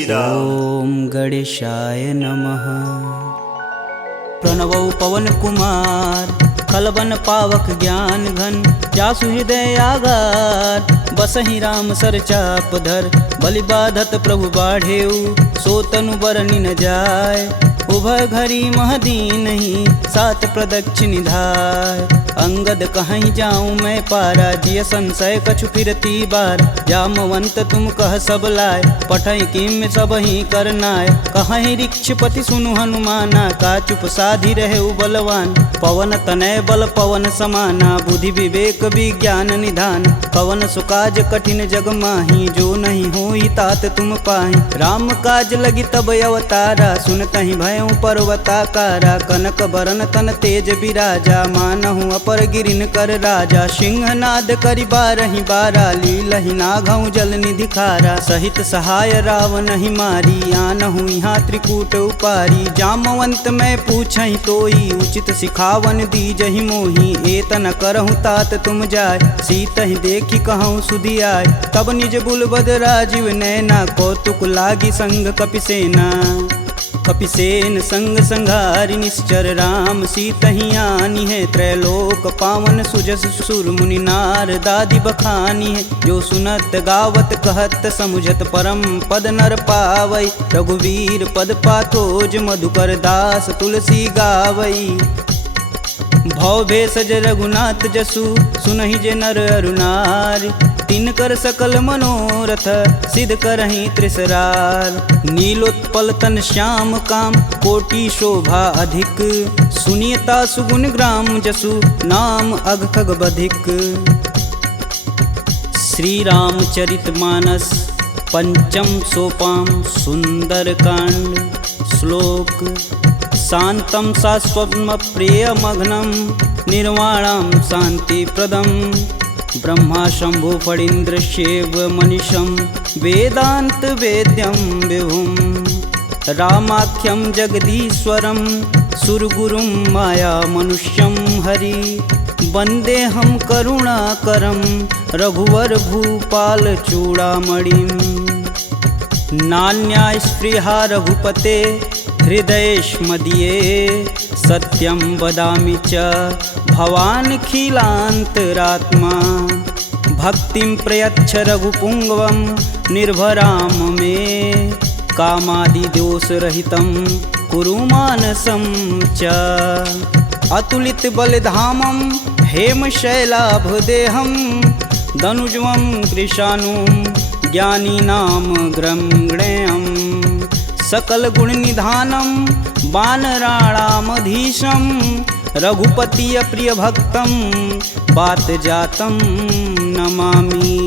ओम गणेशाय नमः। प्रणवौ पवन कुमार खलबन पावक ज्ञान घन, जासु हृदय आगार बसहि राम सर चाप धर। बलि बाधत प्रभु बाढ़ेऊ, सो तनु बरनि न जाय। उभय घरी महदीन ही, सात प्रदक्षिण निधाय। अंगद कहीं जाऊं मैं पारा, जिय संशय कछु फिरती बार। जामवंत तुम कह सब लाय, पठई किम सब ही करनाय। कहीं ऋक्षपति सुनु हनुमाना, का चुप साधि रहे बलवान। पवन तनय बल पवन समाना, बुद्धि विवेक विज्ञान निधान। पवन सुकाज कठिन जग माही, जो नहीं होई तात तुम पाही। राम काज लगी तब अवतारा, सुनतहि भयउ पर्वताकारा। कनक बरन तन तेज बिराजा, मानहु अपर गिरिन कर राजा। सिंहनाद करि बारहि बारा, लीलहि नाघउ जल निधि खारा। सहित सहाय रावण ही मारी, आनहु यहाँ त्रिकूट उपारी। जामवंत मैं पूछहि तोई, उचित सिखावन दीजहि मोही। एतन करहु तात तुम जाय, सीतहि देखि कहूँ सुधि आय। तब निज बुलबद राजीव नैना, कौतुक लागी संग कपिसेना। कपिसेन संग संघारि निश्चर, राम सीतहि आनी है। त्रैलोक पावन सुजस सुर मुनि नार, दादि बखानी है। जो सुनत गावत कहत समुझत, परम पद नर पावई। रघुवीर पद पाथोज, मधुकर दास तुलसी गावई। भव भेषज रघुनाथ जसु, सुनहि जे नर अरु नारी। तिनकर सकल मनोरथ, सिद्ध करहि त्रिसरार। नीलोत्पल तन श्याम काम, कोटि शोभा अधिक। सुनियता सुगुण ग्राम जसु, नाम अघ खग बधिक। श्री रामचरित मानस पंचम सोपान, सुंदर कांड। श्लोक शांतं शाश्वतं प्रियमघ्नं, निर्वाणं शांतिप्रदं। ब्रह्मा शंभु फणीन्द्रस्यैव मनीषं, वेदांत वेद्यं विभुं। रामाख्यं जगदीश्वरं, सुरगुरुं माया मनुष्यं हरि। वन्देऽहं करुणाकरं, रघुवर भूपाल चूड़ामणिं। नान्या स्पृहा रघुपते, हृदयेष्मदीये। सत्यं वदामि च भवानखिलान्तरात्मा। भक्तिं प्रयच्छ रघुपुङ्गवं, निर्भरां मे। कामादिदोषरहितं कुरु मानसं च। अतुलित बलधामं, हेमशैलाभदेहं। दनुजवं कृशानुं, ज्ञानीनां ग्रंगणेयम्। सकल गुण निधानं, वानराणामधीशं। रघुपति प्रिय भक्तं, बात जातं नमामि।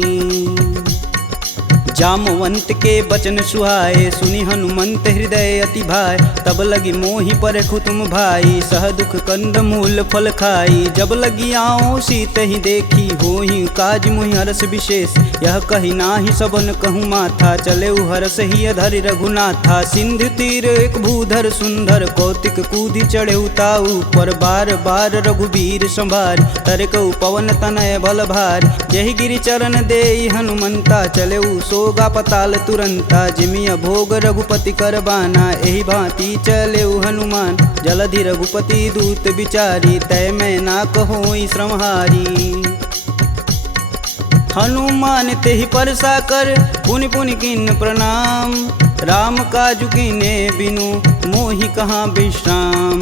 जामवंत के बचन सुहाए, सुनि हनुमंत हृदय अति भाई। तब लगी मोहि परखु तुम भाई, सह दुख कंद मूल फल खाई। जब लगी आओ सीतहि देखी, होहि काज मुहि हरस विशेष। यह कही नाही सबन कहूँ माथा, चले हरस ही धरि रघुनाथा। सिंधु तीर एक भूधर सुंदर, कौतिक कूदि चढ़े ताऊ पर। बार बार रघुबीर संभारी, तरकऊ पवन तनय बल भारी। जहि गिरि चरण देई हनुमंता, चले सोगा पताल तुरंता। जिमिया भोग रघुपति कर बाना, एहि भांति चले हनुमान। जलधि रघुपति दूत बिचारी, तय मैं ना कहोई श्रमहारी। हनुमान तेहि परसा कर, पुनि पुनि किन्न प्रणाम। राम काजु कीन्हे बिनु, मोहि कहाँ विश्राम।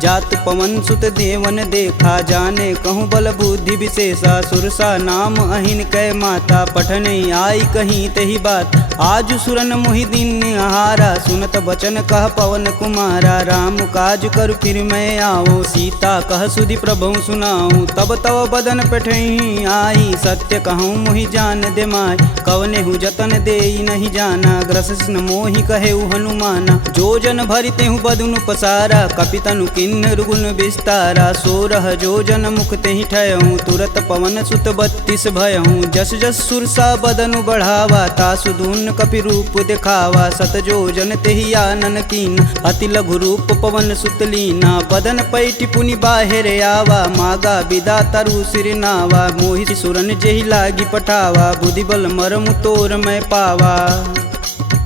जात पवन सुत देवन देखा, जाने कहूँ बल बुद्धि विशेषा। सुरसा नाम अहिन कै माता, पठने आई कहीं तही बात। आज सुरन मोहि दिन आहारा, सुनत बचन कह पवन कुमारा। राम काज कर फिर मैं आओ, सीता कह सुधि प्रभु सुनाऊं। तब तव बदन पेठही आई, सत्य कहूँ मोहि जान दे माय। कवने हु जतन देई नहीं जाना, ग्रसिस न मोहि कहेउ हनुमाना। जो जन भरि तेहु बदनु पसारा, कपितनु किन्न रुगुन विस्तारा। 16 जोजन मुख तेहि ठयहूँ, तुरत पवन सुत 32 भयहूँ। जस जस सुरसा बदनु बढ़ावा, तासु दून कपि रूप दिखावा। 7 जोजन तेहि आनन कीन, अति लघु रूप पवन सुत लीना। बदन पैठि पुनि बाहिर आवा, मागा विदा तरु सिर नावा। मोहि सुरन जेहि लागी पठावा, बुद्धि बल मरमु तोर मैं पावा।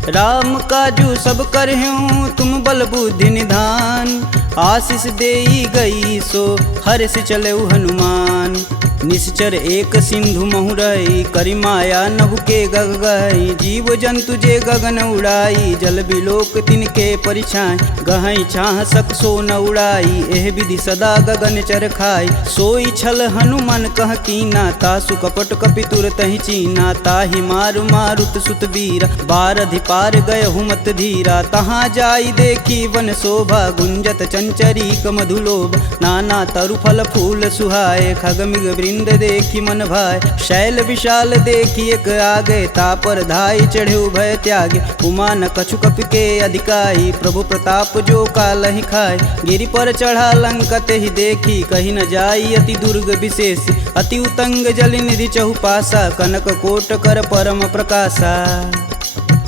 राम काजू सब करहूँ तुम बल बुद्धि निधान। आशीष देई गई सो हर्ष चले हनुमान। निश्चर एक सिंधु महुरई करी माया नभ के गग गई। जीव जंतु जे गगन उड़ाई जल बिलोक तिनके परिछाई। गहई छाह सक सो न उड़ाई एह विधि सदा गगन चर खाई। सोई छल हनुमान कह कीना तासु कपट कपि तुरत ही चीना। ताहि मारु मारुत सुत वीरा बारधि पार गय हुमत धीरा। तहाँ जाई देखी वन शोभा गुंजत चंचरी मधुलोभ। नाना तरु फल फूल सुहाए खग मृग वृंद देखी मन भाए। शैल विशाल देखी एक आगे तापर धाई चढ़े भय त्यागे। उमा न कछु कपि के अधिकाई प्रभु प्रताप जो काल ही खाए। गिरि पर चढ़ा लंकत ही देखी कही न जाई अति दुर्ग विशेष। अति उतंग जल निधि चहुपासा कनक कोट कर परम प्रकाशा।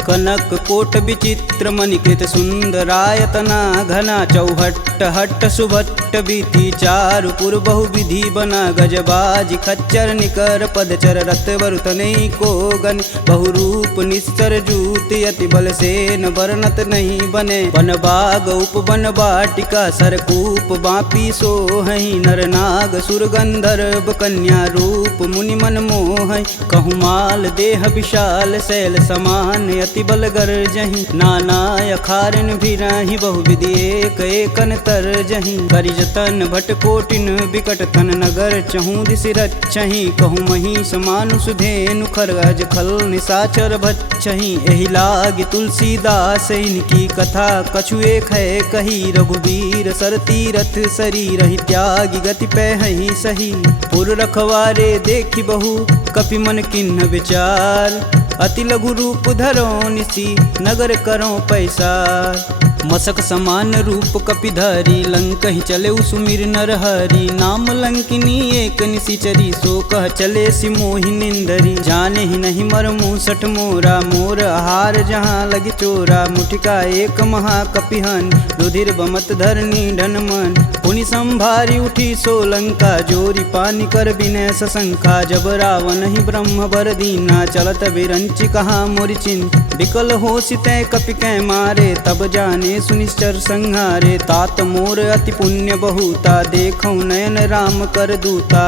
कनक कोट विचित्र मणिकृत सुंदरायतना घना। चौहट्ट हट्ट सुभट्ट बीती चारुपुर बहुविधि बना। गजबाज खच्चर निकर पदचर रथ वरुतने को गन। बहुरूप निश्चर जूत अति बल सेन वर्णत नहीं बने। वन बाग उपवन वाटिका सरकूप बापी सोहई। नर नाग सुर गंधर्व कन्या रूप मुनि मन मोहई। कहूमाल देह विशाल शैल समान अति बल गर्जहि। नाना अखारन भिराहि बहुविधि एक एकन तरजहि। करि जतन भट कोटिन बिकट तन नगर चहु दिस रक्षहि। कहूँ महिष मानुष धेनु खरगज खल निशाचर भक्षहि। एहि लागी तुलसीदास इनकी कथा कछु एक है कही। रघुवीर सर तीरथ शरीर ही त्यागी गति पैहि सही। पुर रखवारे देखी बहु कपि मन किन्ह विचार। अति लघु रूप धरो निसी नगर करो पैसार। मसक समान रूप कपिधरी लंक ही चले सुमिर नर हरि। नाम लंकिनी एक निशिचरी सो कह चले सिमोहि निंदरी। जाने ही नहीं मर मूसठ मोरा मोर आहार जहाँ लगी चोरा। मुठिका एक महाकपिहन रुधिर बमत धरनी ढन मन। पुनि संभारी उठी सो लंका जोरी पानी कर बिनय सशंका। जब रावण ही ब्रह्म बर दीना चलत बिरंचि कहा मोरि चिन्ह। विकल हो सितै कपि कै मारे तब जाने सुनिश्चर संहारे। तात मोर अति पुण्य बहुता देखौ नयन राम कर दूता।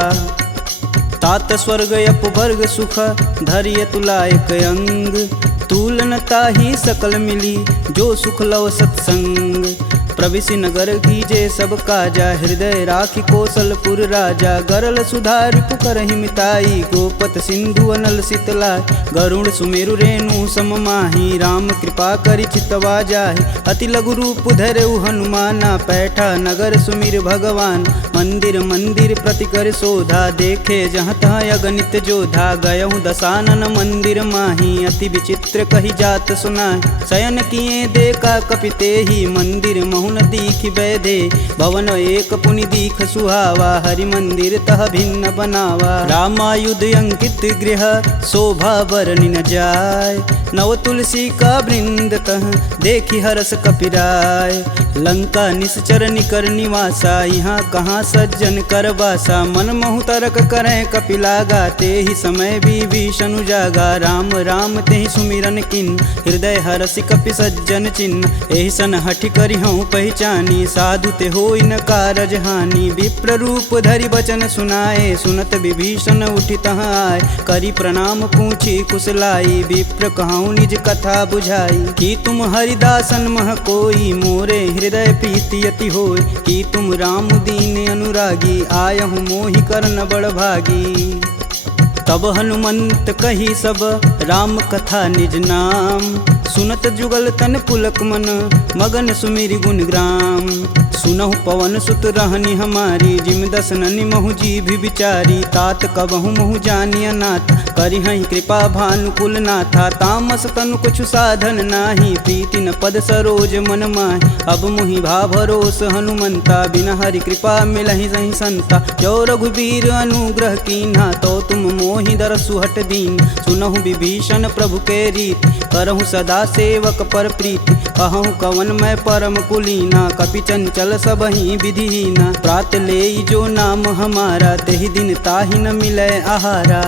तात स्वर्ग अपवर्ग सुख धरिय तुलायक अंग। तुलन ताहि सकल मिली जो सुख लव सत्संग। प्रविशि नगर कीजे सब काजा हृदय राखी कौशलपुर राजा। गरल सुधार पुकरहि मिताई गोपत सिंधु अनल शीतला। गरुड़ सुमेरु रेणु सम माही राम कृपा करि चितवा जाहि। अति लघु रूप धरऊ हनुमाना पैठा नगर सुमिर भगवान। मंदिर मंदिर प्रति कर शोधा देखे जहाँ तहाँ अगणित जोधा। गयहु दशानन मंदिर माही अति विचित्र कही जात सुनाई। शयन किए देखा कपिते ही मंदिर महु न दीख बैदे। भवन एक पुनि दीख सुहावा हरि मंदिर तह भिन्न बनावा। रामायुध अंकित गृह शोभा बरनि न जाय। नव तुलसी का वृंद तह देखी हरस कपिराय। लंका निश्चर निकर निवासा यहाँ कहाँ सज्जन कर बासा। मन महु तरक करें कपिलागा ते ही समय विभीषण जागा। राम राम ते सुमिरन किन हृदय हरसि कपि सज्जन चिन्ह। एहि सन हठि करि हूँ पहचानी साधु ते होई न कारज हानि। विप्र रूप धरि बचन सुनाए सुनत विभीषण उठि तहाँ आए। करि प्रणाम पूछी कुशलाई विप्र कहूँ निज कथा बुझाई। कि तुम हरिदासन मह कोई मोरे हृदय प्रीति अति होय। कि तुम राम दीन अनुरागी आयहु मोहि करन बड़ भागी। तब हनुमंत कही सब राम कथा निज नाम। सुनत जुगल तन पुलक मन मगन सुमिरि गुण ग्राम। सुनहु पवन सुत रहनी हमारी जिम दसननि महु जीभ विचारी। तात कबहु महु जानिय नाथ करि हहि कृपा भानुकुल नाथा। तामस तनु कुछ साधन नाही प्रीति न पद सरोज मन माहि। अब मुहि भा भरोस हनुमंता बिना हरि कृपा मिलहि सहि संता। जो रघुबीर अनुग्रह कीन्हा तो तुम मोहि दरसु हट दीन। सुनहु विभीषण प्रभु के रीत करहु सदा सेवक पर प्रीति। कहूँ कवन मैं परम कुलीना कपि चंचल सबहि विधिहीना। प्रात ले जो नाम हमारा तेहि दिन ताहि न मिलै आहारा।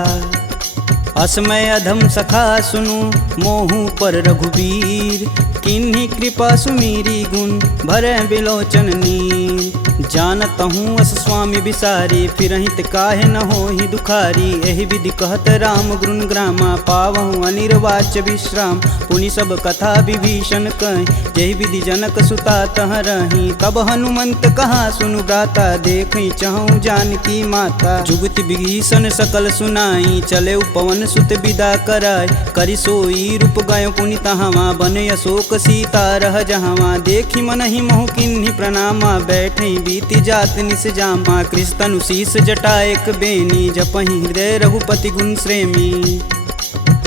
असमय अधम सखा सुनु मोहू पर रघुबीर, किन्हीं कृपा सुमीरी गुण भरे बिलोचन नीर। जानत हूँ अस स्वामी बिसारी, फिरहित काहे न होहि दुखारी। एहि विधि कहत राम गुण ग्रामा, पावहु अनिर्वाच्य विश्राम। पुनि सब कथा विभीषण कहि, जेहि विधि जनक सुता तह रही। तब हनुमंत कहा सुनु गाता, देखि चहु जानकी माता। जुगति विभीषण सकल सुनाई, चले पवन सुत विदा कराय। करि सोई रूप गय पुनि तहावा, बन अशोक सीता रह जहावा। देखि मनहि मोहु किन्हीं प्रणामा, बैठे बीति जात निस जामा। कृष्ण शीस जटा एक बेनी, जपहि हृदय रघुपति गुण श्रेमी।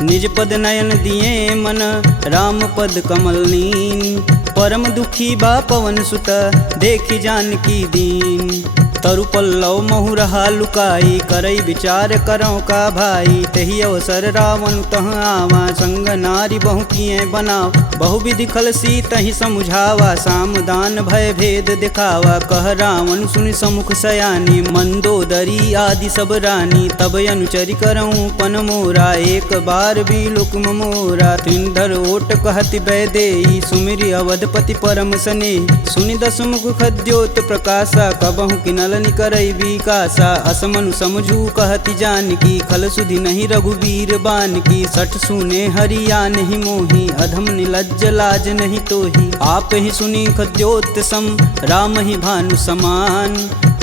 निज पद नयन दिए मन, राम पद कमल नीन। परम दुखी बा पवन सुत, देखि जानकी दीन। तरु पल्लव महु रहा लुकाई, करई विचार करौ का भाई। तही अवसर रावण तह आवा, संग नारी बहु किए बनाव। बहु विधि खल सीतहि समुझावा, साम दान भय भेद दिखावा। कह रावण सुनि समुख सयानी, मंदोदरी आदि सब रानी। तब अनुचरि करऊँ पन मोरा, एक बार भी लुक मोरा। त्रिंधर ओट कहति बैदेई, सुमिरि अवधपति परम स्नेही। सुनि दस मुख खद्योत प्रकाशा, कबहु किनल करई विकासा। असमनु समझू कहति जानकी, खल सुधि नहीं रघुवीर बान की। सठ सुने हरिया नहीं मोही, अधम निलज्ज लाज नहीं तोही। आप ही सुनी खद्योत सम, राम ही भानु समान।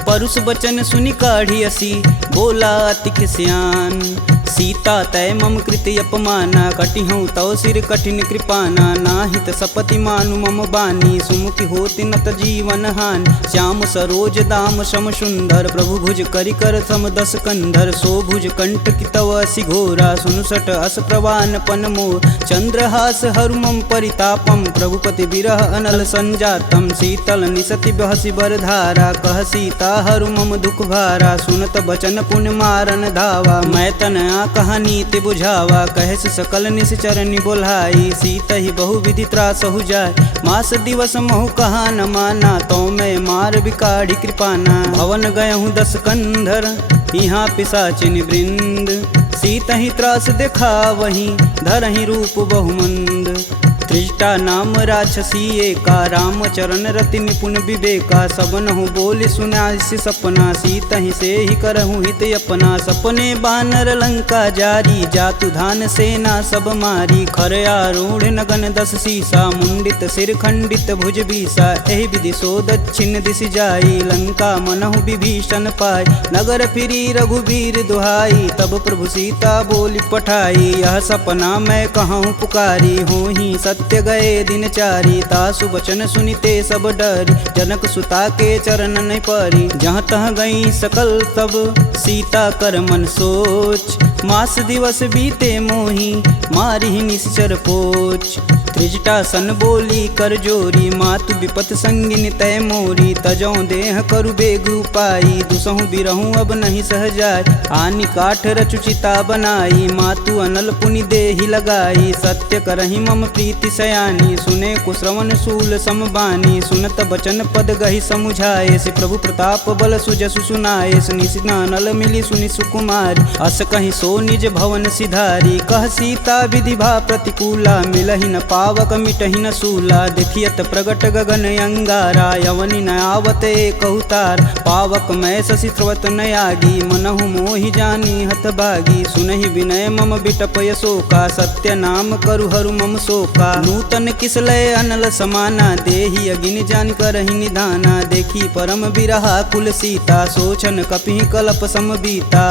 परुष बचन सुनि काढ़ी असी, बोला अति खिसियान। सीता तय मम कृति अपमाना, कटिहूँ तव सिर कठिन कृपाना। नाहित सपति मानु मम बानी, सुमुखी होति नत जीवन हानि। श्याम सरोज दाम सम सुंदर, प्रभु भुज करि कर सम दस कंधर। सो भुज कंठ की तव असि घोरा, सुनुसट अस प्रवान पन मोर। चंद्रहास हरु मम परितापम, प्रभुपति बिरह अनल संजातम। शीतल निसति बहसि बरधारा, कह सीता हरु मम दुख भारा। सुनत बचन पुन मारन धावा, मैं तन कहानी ते बुझावा। कहस सकल निश्चरनि बोलाई, सीत ही बहु विधि त्रास हो जाय। मास दिवस महु कहा न माना, तो मैं मार बिकाढ़ी कृपाना। भवन गयहूँ दस कंधर, यहाँ पिशाचिन वृंद। सीत ही त्रास देखा वहीं, धरहि रूप बहुमंद। त्रिजटा नाम राक्षसी एका, राम चरण रति निपुण विवेका। सबनहु बोल सुनासि सपना, सीत ही से ही करहु हित अपना। सपने बानर लंका जारी, जातु धान सेना सब मारी। खर आरूढ़ नगन दस सीसा, मुंडित सिर खंडित भुज बीसा। एहि विधि सो दक्षिण दिशि जाई, लंका मनहु विभीषण पाई। नगर फिरी रघुबीर दुहाई, तब प्रभु सीता बोली पठाई। यह सपना मैं कहूँ पुकारी, हूँ ही सत्य गए दिन चारी। तासु बचन सुनिते सब डरी, जनक सुता के चरण नहीं परी। जहाँ तह गई सकल तब सीता कर मन सोच। मास दिवस बीते मोही, मारी निश्चर पोच। त्रिजटा सन बोली कर जोरी, मातु विपत संगिन तय मोरी। तजौ देह करु बेग उपाई, दुसहु बिरहूँ अब नहीं सह जाय। आनि काठ रचुचिता बनाई, मातु अनल पुनि देहि लगाई। सत्य करहि मम प्रीति सयानी, सुने कुश्रवण शूल समबानी। सुनत बचन पद गहि समुझाए, सि प्रभु प्रताप बल सुजसु सुनाए। निशिना नल मिली सुनि सुकुमारी, अस कहि सो निज भवन सिधारी। कह सीता विधि भा प्रतिकूला, मिलहि न पावक मिटहि न सूला। देखियत प्रगट गगन अंगारा, यवनि न आवत एक अवतार। पावक मैं शशि स्रवत न आगी, मनहु मोहि जानी हत भागी। सुनहि विनय मम बिटपय शोका, सत्य नाम करु हरु मम शोका। नूतन किसलय अनल समाना, देहि अगिन जान करहि निधाना। देखी परम बिरहा कुल सीता, सोचन कपि कलप सम बीता।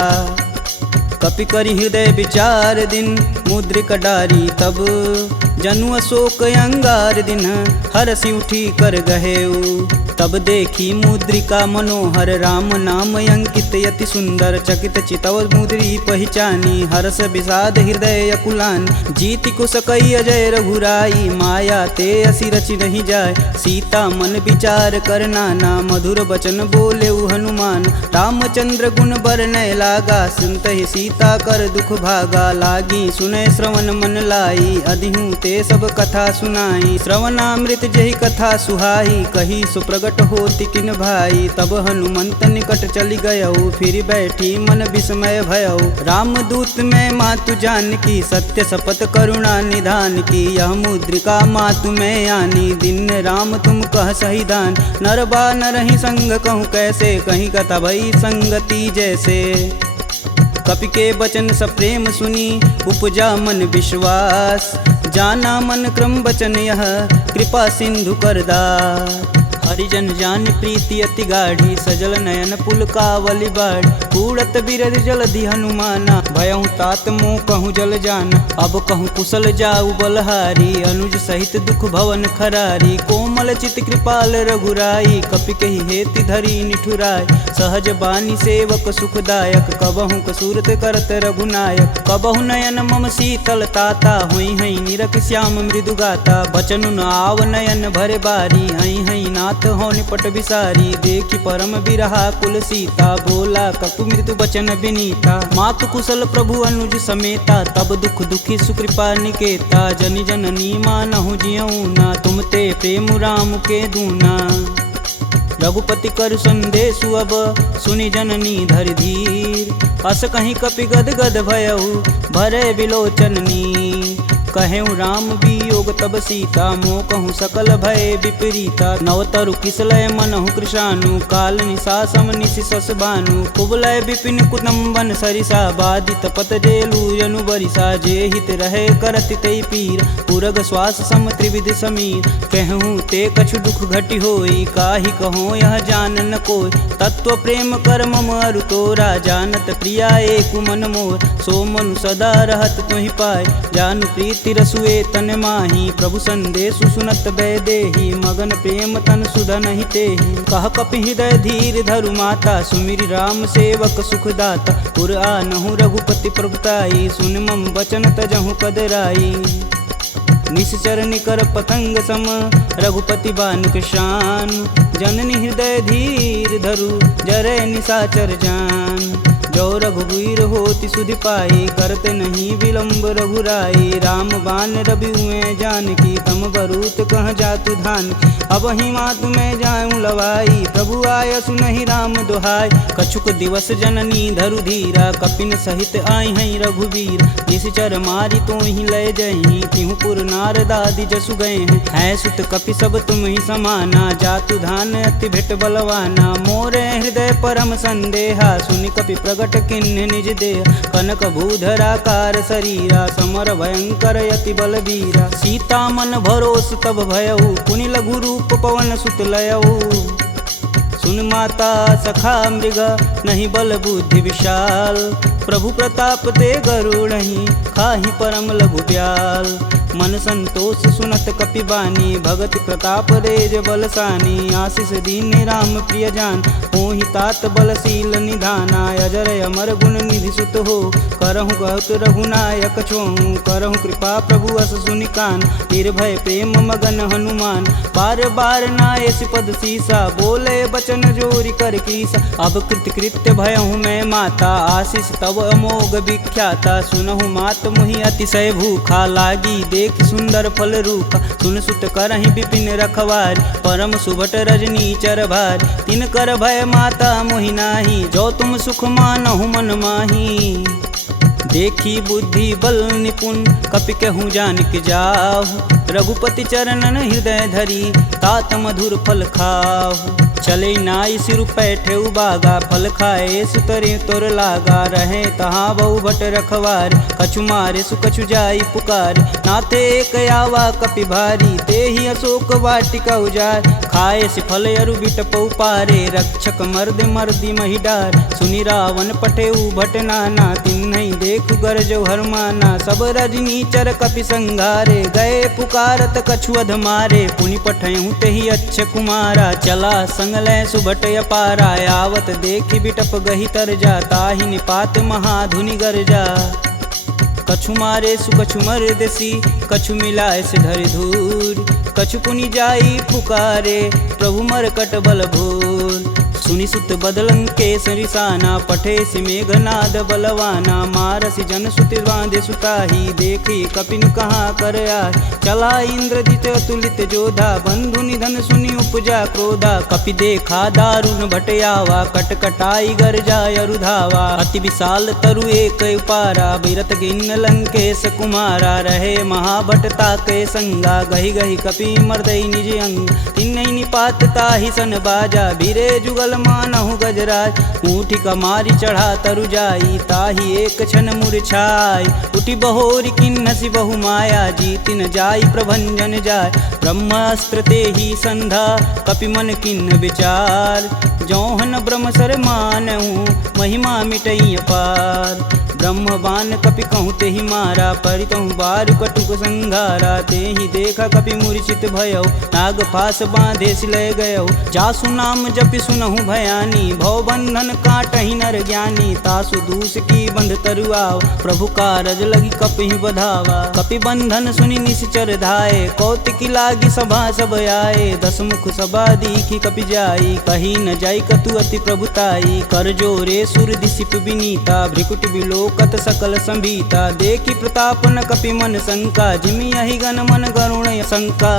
कपि करि हृदय विचार दिन, मुद्रिक डारी तब। जनु अशोक अंगार दिन, हरसि उठी कर गहेऊ। तब देखी मुद्रिका मनोहर, राम नाम अंकित यति सुंदर। चकित चितव मुद्री पहचानी, हर्ष विषाद हृदय कुलान। जीति कुश कई अजय रघुराई, माया ते असि रचि नहीं जाय। सीता मन विचार कर नाना, मधुर बचन बोले हनुमान। रामचंद्र गुण बरनय लागा, सुनतहि सीता कर दुख भागा। लागी सुनय श्रवण मन लाई, अधिहूँ ते सब कथा सुनाई। श्रवणामृत जहि कथा सुहाई, कही सुप्रगट प्रगट होती किन भाई। तब हनुमंत निकट चली गयऊ, फिर बैठी मन विस्मय भयऊ। रामदूत में मातु जानकी, सत्य शपथ करुणा निधान की। यह मुद्रिका मातु में आनी, दिन राम तुम कह सही दान। नर बा नरहि संग कहूँ कैसे, कहीं कथा भई संगति जैसे। कपि के बचन सप्रेम सुनी, उपजा मन विश्वास। जाना मन क्रम बचन यह, कृपा सिंधु करदार। हरिजन जान प्रीति अति गाढ़ी, सजल नयन पुलकावली बाढ़। उड़त बिरद जलधि हनुमाना, भयहु तात मोह कहूँ जल जान। अब कहूँ कुशल जाऊ बलहारी, अनुज सहित दुख भवन खरारी। कोमल चित कृपाल रघुराई, कपि कहि हेति धरी निठुराय। सहज बानी सेवक सुखदायक, कबहु कसूरत करत रघुनायक। कबहु नयन मम शीतल ताता, हुई हई निरख श्याम मृदु गाता। बचनु न आव नयन भरे बारी, हई हई नाथ हो निपट विसारी। देखि परम बिरहा कुल सीता, बोला कपि मृदु बचन विनीता। मातु कुशल प्रभु अनुज समेता, तब दुख दुखी सुकृपा निकेता। जनि जननी मानहु जियऊ ना, तुम ते प्रेम राम के दूना। रघुपति कर संदेशु अब, सुनि जननी धरि धीर। अस कहीं कपि गद गद भयऊ, भरे विलोचन नीर। कहेऊ राम वियोग तब सीता, मोह कहूँ सकल भय विपरीता। नवतरु किसलय मनहु कृशानु, काल निशा सम निशि शश भानु। कुबलय विपिन कुटुम्बन सरिसा, बाधित पत जेलु जनु बरिसा। जे हित रहे करति तै पीर, पुरग श्वास सम त्रिविध समीर। कहूँ ते कछु दुख घटि होई, काहि कहो यह जान न कोय। तत्व प्रेम कर मम अरु तोरा, जानत प्रिया एक मन मोर। सो मनु सदा रहत तुहि पाय, जानु प्रीति रसुए तन माही। प्रभु संदेशु सुनत बैदेही, मगन प्रेम तन सुधन ही तेहि। कह कपि हृदय धीर धरु माता, सुमिरि राम सेवक सुखदाता। पुर आनहु रघुपति प्रभुताई, सुन मम बचन तजहु कदराई। निश्चर निकर पतंग सम, रघुपति बानुक शान। जननी हृदय धीर धरु, जरै निशाचर जान। जो रघुवीर होति सुधि पाई, करते नहीं विलम्ब रघुराई। राम बान रवि हुए जानकी, तम बरूत कह जातु धान। अब ही मातु में जाऊँ लवाई, प्रभु आय सुनहि राम दुहाई। कछुक दिवस जननी धरु धीरा, कपिन सहित आई हैं रघुवीर। निश्चर मारी तो ही लय जही, तिहु पुर नारदादि जसु गए हैं। है सुत कपि सब तुम ही समाना, जातु धान अति भेट बलवाना। मोरे हृदय परम संदेहा, सुनि कपि प्रगट किन्ह निज देह। कनक भूधराकार शरीरा, समर भयंकर यति बलबीरा। सीता मन भरोस तब भयऊ, पुनि लघु रूप पवन सुत लयऊ। सुन माता सखा मृग, नहीं बल बुद्धि विशाल। प्रभु प्रताप ते गरुड़हि, खाहि परम लघु ब्याल। मन संतोष सुनत कपि बानी, भगति प्रताप रेज बलसानी। आशीष दीन राम प्रिय जान, होहि तात बलशील निधाना। अजर अमर गुण निधि सुत हो, करहु बहुत रघुनायक छोहु। करहु कृपा प्रभु अस सुनि कान, निर्भय प्रेम मगन हनुमान। बार बार नायसि पद सीसा, बोले बचन जोरि कर कीसा। अब कृत कृत्य भयहु मैं माता, आशीष तब अमोघ विख्याता। सुनहु मात मुहि अतिशय भूखा, लागी देख सुंदर फल रूखा। सुन सुत करहि विपिन रखवारी, परम सुभट रजनी चर भारी। तिन कर भय माता मोहि नाही, जो तुम सुख मानहु मन माही। देखी बुद्धि बल निपुण, कपि कहूँ जानिक जाहु। रघुपति चरणन हृदय धरी, तात मधुर फल खाहु। चले नाई सिर पैठे उबागा, फल खाए सुतरे तोर लागा। रहे तहाँ बहु भट रखवार, कछु मारे सु कछु जाई पुकार। नाथे एक आवा कपि भारी, ते ही अशोक वाटिका उजार। खाए से फल अरु बिटपौ पारे, रक्षक मर्द मर्दी मही डार। सुनि रावण पठे भट नाना, तिन्हि देख गरजौ हरमाना। सब रजनी चर कपि संघारे, गए पुकारत कछु अध मारे। पुनि पठयहु तेहि अच्छ कुमारा, चला संग लय सुभट अपारा। आवत देखि बिटप गहि तर जा, ताहि निपात महाधुनि गरजा। कछु मारे सु कछु मर्दसी, कछु मिलाए से धरि धूर। कछु पुनि जाई पुकारे, प्रभु मरकट बल भूर। सुनि सुत बदलंकेश रिसाना, पठे सि मेघनाद बलवाना। मारसि जन सुति बांधे सुताही, देखी कपिन कहाँ कर आए। चला इंद्रजित अतुलित जोधा, बंधु निधन सुनि उपजा क्रोधा। कपि देखा दारुण भटयावा, कटकटाई गर्जाय अरुधावा। अति विशाल तरु एक उपारा, बिरत गिन्न लंकेश कुमारा। रहे महाभटता के संगा, गही गही कपि मर्दई निज अंग। तिन्हि निपात ताहि सन बाजा, बीरे जुगल मानहु गजराज। ऊँठी कमारी चढ़ा तरु जाई, ताहि एक क्षण मूर्छाई। उठी बहोरी किन्नसी बहु माया, जीति न जाई प्रभंजन जाय। ब्रह्मास्त्र ते ही संधा, कपि मन किन्न विचार। जौहन ब्रह्म सर मानहु, महिमा मिटई अपार। ब्रह्म बान कपि कहूँ ते ही मारा, परितहु बारु कटुक संघारा। ते ही देखा कपि मूर्छित भयउ, नाग फास बांधे सिलय गयउ। जासु नाम जपि सुनहु भयानी, भव बंधन काटहि नर ज्ञानी। तासु दूस की बंध तरुआव, प्रभु कारज लगी कपि बधावा। कपि बंधन सुनि निश्चर धाये, कौतिकी लागी सभा सब आए। दस मुख सभा दीखी कपि जाई, कही न जाई कतु अति प्रभुताई। कर जोरे सुर दिसिप विनीता, भ्रिकुट बिलोकत सकल संभीता। देखी प्रताप न कपि मन शंका, जिमि यही गण मन गरुण शंका।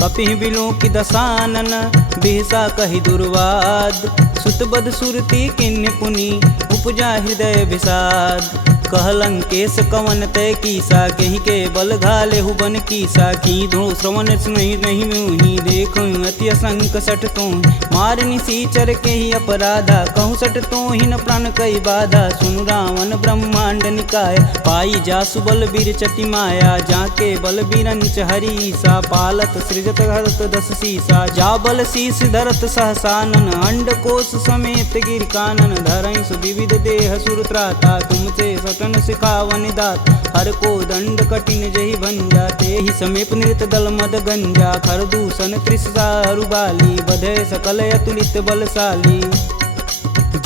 कपि बिलोकि दसानन, बिहसा कहि दुर्वाद। सुत बद सुरति किन्हि पुनि, उपजा हृदय विषाद। कह लंकेश कवन तय कीसा, कहीं के बल घाले हुबन कीसा। की धो श्रवण नहीं नहीं मुहि, देखूं अति असंक सठ तो। मार निसीचर के ही अपराधा, कहूँ सठ तो ही न प्राण कई बाधा। सुनु रावण ब्रह्मांड निकाय, पाई जासु बल बीर चति माया। जाके बल बीरंच हरीसा, पालत सृजत हरत दस सीसा। जा बल शीस धरत सहसानन, अंड कोश समेत गिर कानन। धरई सुविविध देह सुर त्राता, तुमसे सटन सिखावन दात। हर को दंड कठिन जही भंजा, ते ही समीप नृत दल मद गंजा। खर दूषण त्रिषा रुबाली, बधे सकल अतुलित बलशाली।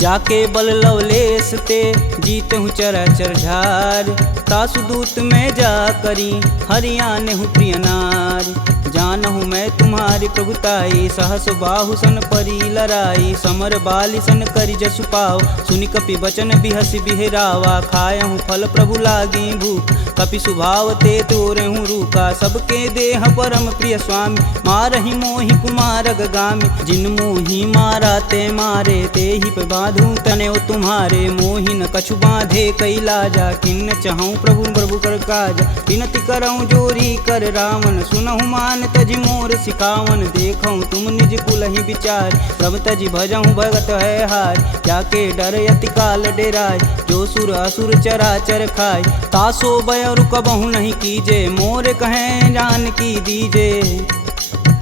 जाके बल लवलेश ते, जीत हूँ चराचर झार। तासु दूत में जा करी, हरियाने हूँ प्रिय नार। जानहु मैं तुम्हारी प्रभुताई, सहस बाहु सन परी लराई। समर बाली सन करि जसु पाव, सुनि कपि बचन बिहसि बिहरावा। खायहु फल प्रभु लागी भूख, कपि सुभाव ते तोरेहु रूखा। सबके देह परम प्रिय स्वामी, मारहि मोहि कुमारग गामी। जिन मोहि मारा ते मारे, ते ही पे बांधू तने तुम्हारे। मोहि न कछु बांधे कई लाजा, किन्न चहूँ प्रभु प्रभु कर काजा। विनति करऊँ जोरी कर रावण, सुनहु मान तजि मोर सिखावन। देखऊँ तुम निज कुल ही विचार, प्रभ तजि भजऊँ भगत है हार। जाके डर यति काल डेराय, जो सुर असुर चराचर खाय। तासो भय रुकबहु नहीं कीजे, मोर कहें जान की दीजे।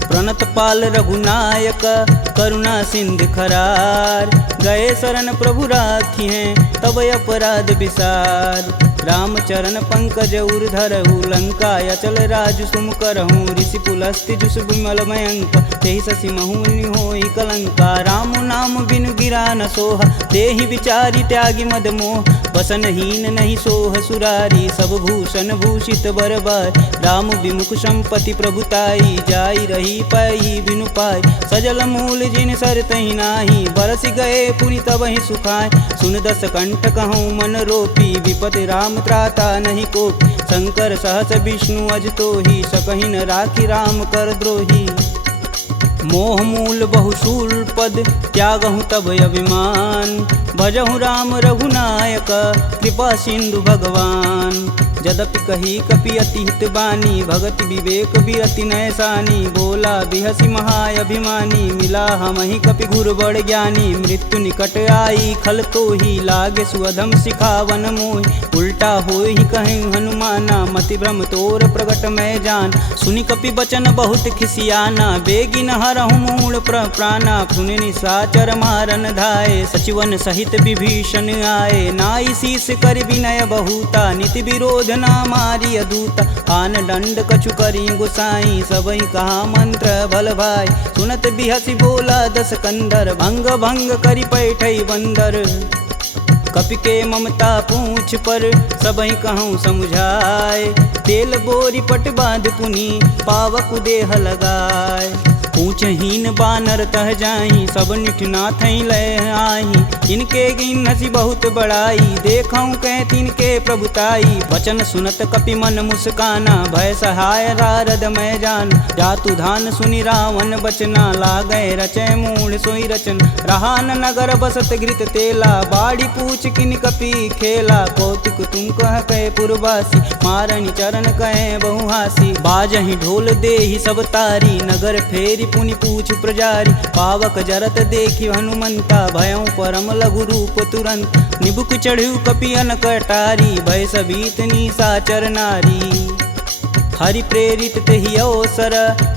प्रणत पाल रघुनायक, करुणा सिंध खरार। गए शरण प्रभु राखी हैं, तब अपराध विसार। राम चरण पंकज उर धरहु, लंका अचल राजु सुम करहूँ। ऋषि पुलस्ति जुस विमल मयंक, तेहि शशि महुनि होई कलंका। राम नाम बिनु गिरा न सोहा, देहि विचारी त्यागी मद मोह। बसनहीन नहीं सोह सुरारी, सब भूषण भूषित बरबार। राम विमुख संपत्ति प्रभुताई, जाई रही पाई बिनु पाई। सजल मूल जिन सर तहि नाही, बरस गए पुनि तबहि सुखाय। सुन दस कंठ कहूँ मन रोपी, विपति राम त्राता नहीं कोपी। शंकर सहस विष्णु अज तो ही, सकहि न राखी राम कर द्रोही। मोह मूल बहुशूल पद, त्यागहु तब अभिमान। भजहु राम रघुनायक, कृपा सिंधु भगवान। जदपि कही कपि अति हित बानी, भगति विवेक बिरति नैसानी। बोला बिहसि महाअभिमानी, मिला हमहि कपि गुर बड़ ज्ञानी। मृत्यु निकट आई खल तो ही, लागे सुअधम सिखावन मोहि। उल्टा होई कहें हनुमाना, मति भ्रम तोर प्रगट मैं जान। सुनि कपि बचन बहुत खिसियाना, बेगी न हरहु मूल प्राणा। पुनि निशाचर मारन धाये, सचिवन सहित विभीषण आए। नाई शीस कर विनय बहुता, नीति विरोध ना मारी अदूता। आन दंड कछु करी गोसाई, सबई कहा मंत्र भल भाई। सुनत बिहसि बोला दस कंदर, भंग भंग करि पैठई बंदर। कपि के ममता पूछ पर, सबई कहूँ समुझाए। तेल बोरी पट बांध पुनि, पावक देह लगाए। पूछहीन बानर तह जाई, सब निठना थई ले आई। इनके गिन हसी बहुत बड़ाई, देखऊं कह तिनके प्रभुताई। वचन सुनत कपि मन मुस्काना, भय सहाय रारद मैं जान। जातु धान सुनि रावण बचना, लागै रचय मूढ़ सोई रचन। रहा न नगर बसत घृत तेला, बाड़ी पूछ किन कपि खेला। कौतुक तुम कह कहे पुरवासी, मारणी चरण कहे बहुहासी। बाजहि ढोल देहि सब तारी, नगर फेरी पुनि पूछ प्रजारी। पावक जरत देखि हनुमंता, भयं परम लघु रूप तुरंत। निबुक चढ़ु कपि अनक अटारी, भय सबीत निशाचर नारी। हरि प्रेरित तेहि अवसर,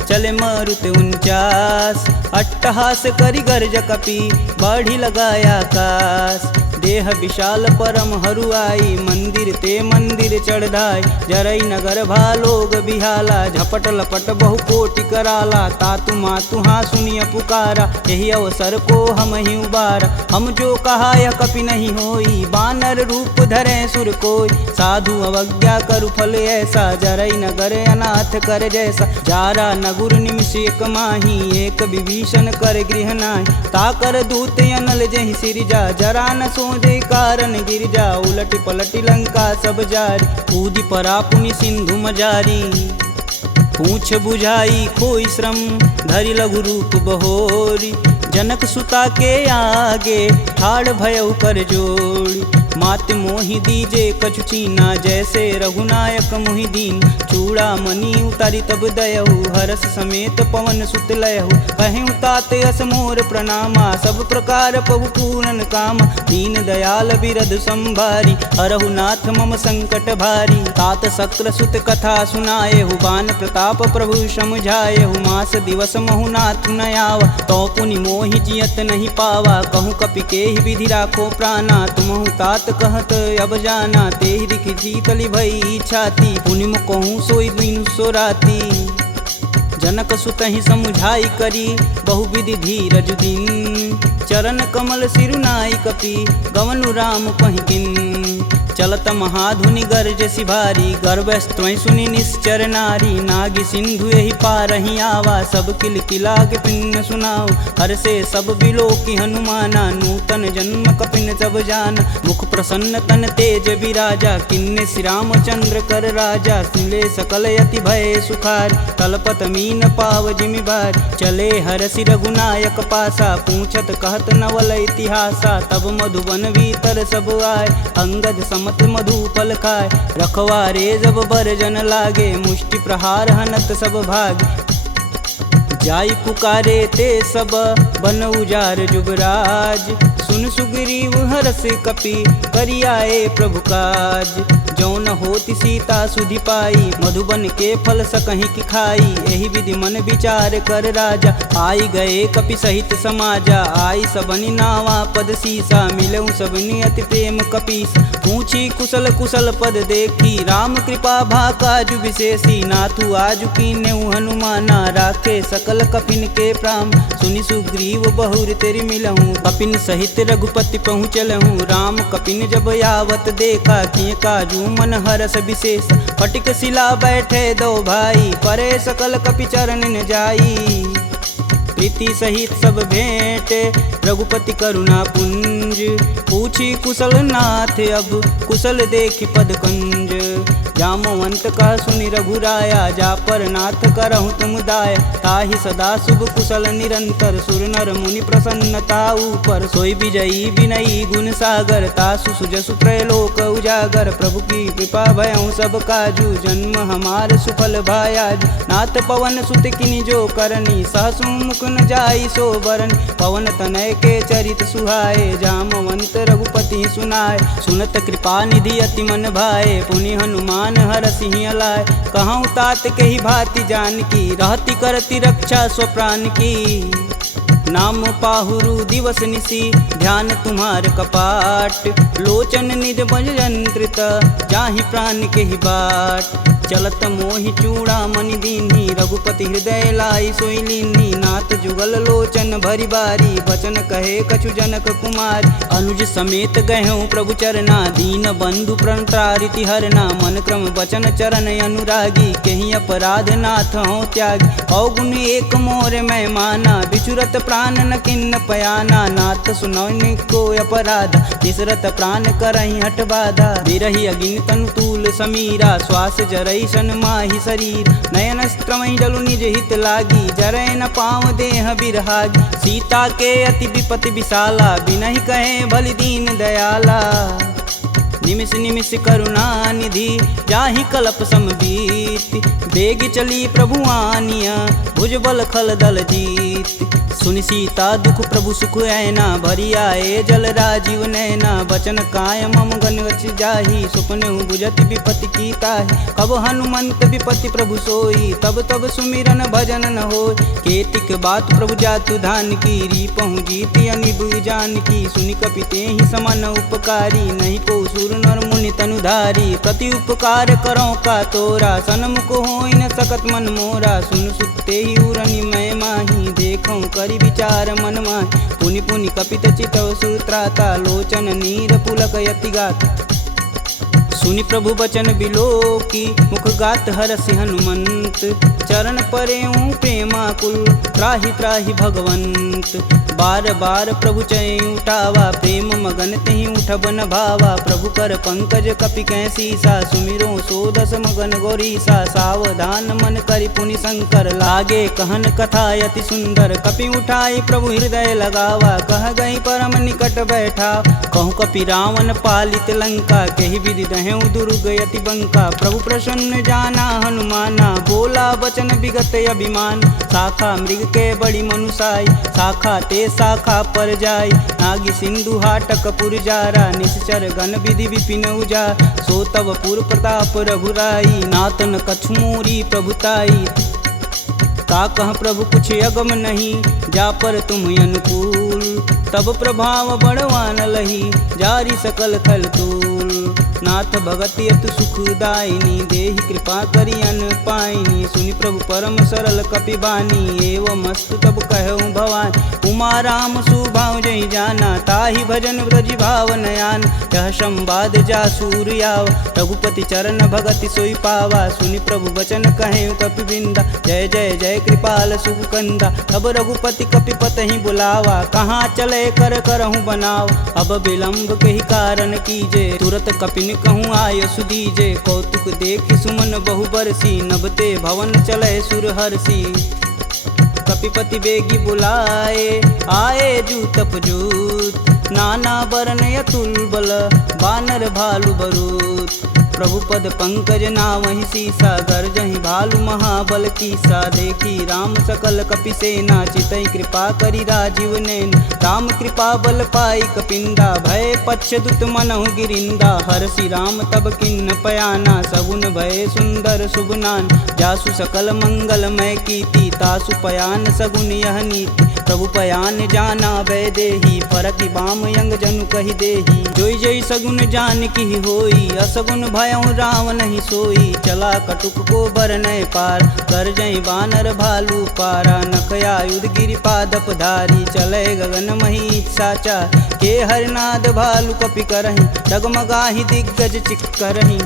चले मरुत 49। अट्टहास करि गर्ज कपि, बढ़ी लगाया आकाश। देह विशाल परम हरुआई, मंदिर ते मंदिर चढ़ाई। जरई नगर भालोग बिहाला, झपट लपट बहु कोटि कराला। तातु मातु हाँ सुनिय पुकारा, यही अवसर को हम ही उबारा। हम जो कहा यह कपि नहीं होई, बानर रूप धरे सुर कोई। साधु अवज्ञा करु फल ऐसा, जरई नगर अनाथ कर जैसा। जारा नगुर निमिष एक माही, एक विभीषण कर गृह नाही। ताकर दूत अनल जहि सिरजा, जरा न सोजे कारण गिरजा। उलटि पलटि लंका सब जारी, कूदि परा पुनि सिंधु मजारी। पूछ बुझाई खोई श्रम, धरि लघु रूप बहोरी। जनक सुता के आगे, ठाड़ भयउ कर जोड़ी। मात मोहि दीजे कछु चीना, जैसे रघुनायक मोहि दीन। चूड़ा मणि उतारी तब दयहु, हरस समेत पवन सुत लयहु। कहें तात यस मोर प्रणामा, सब प्रकार प्रभु पूरन काम। दीन दयाल बिरध संभारी, हरहु नाथ मम संकट भारी। तात शक्र सुत कथा सुनाएहु, बान प्रताप प्रभु समझाएहु। मास दिवस महु नाथ न आवा, तो पुनि मोहि जियत नहीं पावा। कहूँ कपि केहि विधि राखो प्राणा, तुमहु तात कहत अब जाना। तेहि दिख जीतली भई छाती, पुनि कहूँ सोई दिन सो राती। जनक सुतहि समुझाई करी, बहुविधि धीरज दिन। चरण कमल सिरुनाई कपि, गवनु राम पहिकिन। चलत महाधुनि गर्ज सिभारी, गर्भस्त्वं सुनि निश्चर नारी। नागी सिंधु यही पारहि आवा, सब किल किला के पिन्न सुनाओ। हर से सब बिलोकी हनुमाना, नूतन जन्म कपिन सब जान। मुख प्रसन्न तन तेज विराजा, किन्ने श्री रामचंद्र कर राजा। सुले सकल यति भय सुखार, कलपत मीन पाव जिमि बार। चले हरसि रघुनायक पासा, पूछत कहत नवल इतिहासा। तब मधुबन भीतर सब आए, अंगद समत मधु फल खाए। रखवारे जब बरजन लागे, मुष्टि प्रहार हनत सब भाग। जाई पुकारे ते सब, बन उजार जुगराज। सुन सुग्रीव हरस कपि, करियाए प्रभु काज। जौन होति सीता सुधि पाई, मधुबन के फल सकहीं की खाई। यही विधि मन विचार कर राजा, आई गए कपि सहित समाजा। आई सबनि नावा पद सीसा, मिलऊं सबनि अति प्रेम कपीस। पूछी कुशल कुशल पद देखी, राम कृपा भाकाजु विशेषी। नाथु आजु कीन्हु हनुमाना, राखे सकल कपिन के प्राम। सुनि सुग्रीव बहुर तेरि मिलहूँ, कपिन सहित रघुपति पहुँचलहूँ। राम कपिन जब यावत देखा, किए काजू मन हरस विशेष। फटिक शिला बैठे दो भाई, परे सकल कपि चरण न जाई। प्रीति सहित सब भेंट, रघुपति करुणा पुंज। पूछी कुशल नाथ अब, कुशल देखि पद कंज। जामवंत कह सुनि रघुराया, जा पर नाथ करहु तुम दाया। ताहि सदा शुभ कुशल निरंतर, सुर नर मुनि प्रसन्नता ऊपर। सोई विजयी विनयी गुण सागर, तासु सुजसु त्रैलोक उजागर। प्रभु की कृपा भयउ सब काजू, जन्म हमार सुफल भायाजू। नाथ पवन सुत किनि जो करनी, सहसु मुख न जाई सो बरन। पवन तनय के चरित सुहाए, जामवंत रघुपति सुनाए। सुनत कृपा निधि अति मन भाए, पुनि हनुमान हरसिहि अलाय। कहूँ तात के ही भांति जानकी, रहती करती रक्षा स्वप्राण की। नाम पाहुरु दिवस निसी, ध्यान तुम्हार कपाट। लोचन निज बज यंत्रित, जाहि प्राण के ही बाट। चलत मोहि चूड़ामणि दीन्ही, रघुपति हृदय लाई सोई लीन्ही। नाथ जुगल लोचन भरी बारी, बचन कहे कछु जनक कुमार। अनुज समेत गहूँ प्रभु चरना, दीन बंधु प्रणतारिति हरना। मन क्रम बचन चरण अनुरागी, कहीं अपराध नाथ हो त्यागी। अवगुण एक मोर मैं माना, बिचुरत प्राण न किन्न पयाना। नाथ सुनौनि को अपराध, तिसरत प्राण करहि हट बाधा। बिरहि अगिन तनु तूल समीरा, श्वास जरई सन माहि शरीर। नयन स्त्रमहि जलु निज हित लागी, जरै न पाँव देह बिरहागी। सीता के अति विपति विशाला, बिनहि कहे भलि दीन दयाला। निमिष निमिष करुणा निधि, जाहि कल्प समबीत। बेग चली प्रभु आनिया, भुजबल खल दल जीत। सुनि सीता दुख प्रभु सुख ऐना, भरी आए जल राजीव नैना। बचन काय मम गन गच जाहि, सुपने बुझति विपति की ताहि। कब हनुमंत विपति प्रभु सोई, तब तब सुमिरन भजन न होय। केतिक बात प्रभु जातु धान की, रीपहु जीति अनिबु जान की। सुनि कपिते ही समन उपकारी, नहीं को सुर नर मुनि तनुधारी। प्रति उपकार करो का तोरा, सन्मुख होई न सकत मन मोरा। सुन सुते ही उरनि मैं माही, देखऊँ करि विचार मन माहि। पुनि पुनि कपित चितव सुत्राता, लोचन नीर पुलक यति गाता। सुनि प्रभु बचन बिलोकी, मुख गात हरसि हनुमंत। चरण परेऊँ प्रेमाकुल, त्राहि त्राहि भगवंत। बार बार प्रभु चै उठावा, प्रेम मगन तेहि उठब न भावा। प्रभु कर पंकज कपि कै सीसा, सुमिरो सो दस मगन गौरीसा। सावधान मन करि पुनि शंकर, लागे कहन कथा यति सुंदर। कपि उठाई प्रभु हृदय लगावा, कह गई परम निकट बैठा। कहूँ कपि रावण पालित लंका, कहि विधि दहेउ दुर्ग यति बंका। प्रभु प्रसन्न जाना हनुमाना, बोला बचन विगत अभिमान। शाखा मृग के बड़ी मनुसाई, शाखा ते शाखा पर जाई। नागी सिंधु हाटक पुर जारा, निश्चर गण विधि विपिन उजा। सो तब पुर प्रताप रघुराई, नातन कछु मोरी प्रभुताई। का कह प्रभु कुछ अगम नहीं, जा पर तुम अनुकूल। तब प्रभाव बड़वान लही, जारी सकल खल तूल। नाथ भगति अतु सुखदायिनी, देहि कृपा करि अन पाइनी। सुनि प्रभु परम सरल कपि बानी, एवं अस्तु तब कहऊँ भवानी। उमा राम सुभाव जहि जाना, ताहि भजन ब्रज भाव नयान। यह संवाद जासूर याव, रघुपति चरण भगति सोई पावा। सुनि प्रभु बचन कहें कपि बिंदा, जय जय जय कृपाल सुख कंदा। तब रघुपति कपि पतहि बुलावा, कहाँ चले कर करहूँ बनाव। अब विलंब के ही कारण कीजे, तुरत कपिन कहूँ आय सुदीजे। कौतुक देखि सुमन बहु बरसी, नभते भवन चले सुर हर्षि। कपिपति बेगी बुलाए, आए जूतप जूत। नाना बरन अतुल बल, बानर भालु बरूत। प्रभु पद पंकज नावहि सीसा, गर्जहि भालु महाबल कीसा। देखी राम सकल कपि सेना, चितई कृपा करि राजीव नैन। राम कृपा बल पाई कपिंदा, भय पश्चदुत मनहु गिरिंदा। हरषि राम तब किन्न पयाना, सगुन भय सुंदर शुभनान। जासु सकल मंगलमय कीर्ति, तासु पयान सगुन यह नीति। प्रभु पयान जाना भय देही, फरकि बाम यंग जनु कहि देही। जोई जोई सगुन जान की होई, असगुन भयउ राम नहीं सोई। चला कटुक को बरनय पार, कर जय बानर भालू पारा। नखया युध गिरि पादप धारी, चले गगन मही साचा। के हरनाद भालू कपि करहि, डगमगाहि दिग्गज चिक करहि।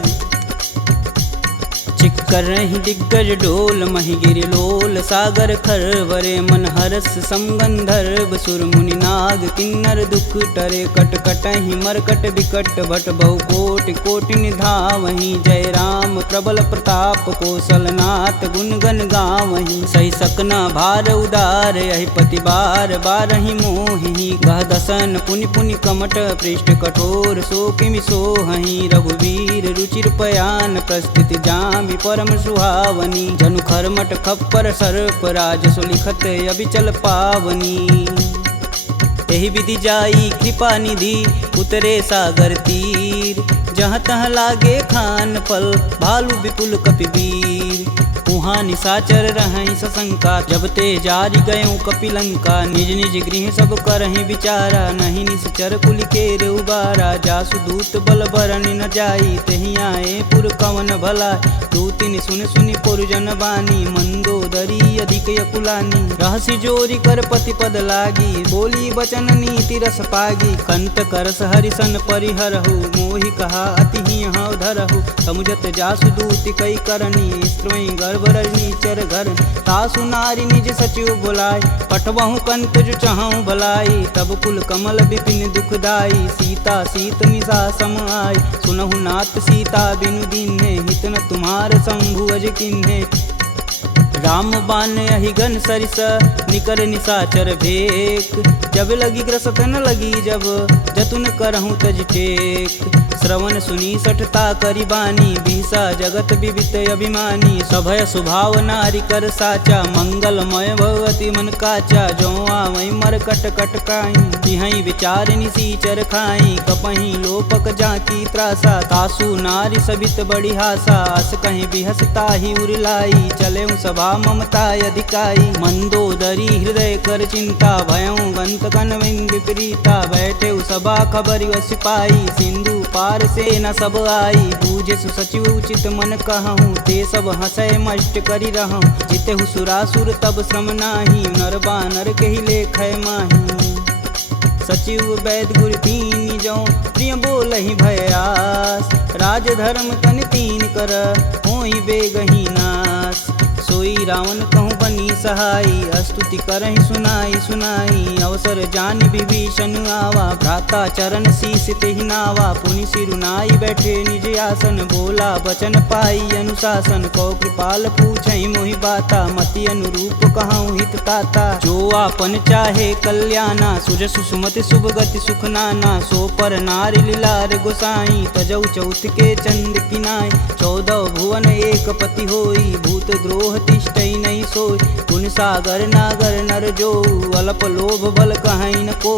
चिक्करहि दिग्गज डोल, महि गिरि लोल सागर खरवरे। मन हरस समगंधर्व सुर मुनि नाग, किन्नर दुख टरे। कट कटहि मरकट विकट, भट बहु कोटि कोटि निधावहि। जय राम प्रबल प्रताप, कौशलनाथ गुण गण गावहि। सही सकना भार उदार, यहि पति बार बारहि मोहि। गह दसन पुनि पुनि कमट, पृष्ठ कठोर सो किमि सोहहि। रघुवीर रुचिर पयान, प्रस्थित जामि परम सुहावनी। जनु खरमट खप्पर सर्प, राज सुलिखत अबिचल पावनी। एहि विधि जाई कृपा निधि, उतरे सागर तीर। जहाँ तहाँ लागे खान फल, भालू विपुल कपि वीर। वहाँ निशाचर रहई सशंका, जब ते जारी गयों कपिलंका। निज निज गृह सब करहि विचारा, नहीं निश्चर कुल के रे उबारा। जासु दूत बल बरनि न जाई, तेहि आए पुर कवन भला। दूतिन सुन सुनि पुरजन बानी, मंदोदरी अधिक यकुलानी। रहसि जोरी कर पति पद लागी, बोली बचन नीति रस पागी। कंत करस हरिसन परिहरहु, मोहि कहा अति ही हव धरहु। समुझत जासु दूति कई करनी, स्त्रोई गर्भ रजनी चर घर। तासु नारी निज सचिव बुलाय, पठबहु कंत जो चहु भलाई। तब कुल कमल विपिन दुखदाई, सीता सीत निशा सम आय। सुनहु नाथ सीता बिनु दीन्हे, हित न तुम्हार शंभु अज किन्हे। राम बान अहिगन सरिस, निकर निशाचर भेक। जब लगी ग्रसत न लगी जब, जतुन करहूँ तज टेक। श्रवण सुनी सठता करी बानी, बीसा जगत विवित अभिमानी। सभय स्वभाव नारी कर साचा, मंगलमय भगवती मन काचा। जो आवै मर कट कट काई, तिहै विचार निसीचर खाई। कपहि लोपक जाकी त्रासा, तासु नारी सबित बड़ी हासा। अस कहीं बिहसता ही उरलाई, चले सभा ममता अधिकाई। मंदोदरी हृदय कर चिंता, भयं गंत कन विपरीता। बैठे सभा खबर सिपाही, सिंधु पार से न सब आई। बूझे सुसचिव उचित मन कहूँ, ते सब हंसय मष्ट करी रहूँ। जितेहु सुरासुर तब श्रम नाही, नर बानर केहि लेखय माही। सचिव वैद गुर तीन जौ, प्रिय बोलहि भयास। राज धर्म तन तीन कर, होई बेगहि नास। सोई रावण कहूँ बनी सहाई, स्तुति करहि सुनाई सुनाई। अवसर जानि विभीषण आवा, भ्राता चरण शीस तेहि नावा। पुनि सिरुनाई बैठे निज आसन, बोला बचन पाई अनुशासन। कौ कृपाल पूछहि मोहि बाता, मति अनुरूप कहूँ हित ताता। जो आपन चाहे कल्याणा, सुजसु सुमति शुभ गति सुख नाना। सो पर नारी लीलार गोसाई, तजौ चौथ के चंद किनाई। 14 भुवन एक पति होई, भूत द्रोह तिष्ठै नहीं सोई। गुण सागर नागर नर जो, अल्प लोभ बल कहीं न को।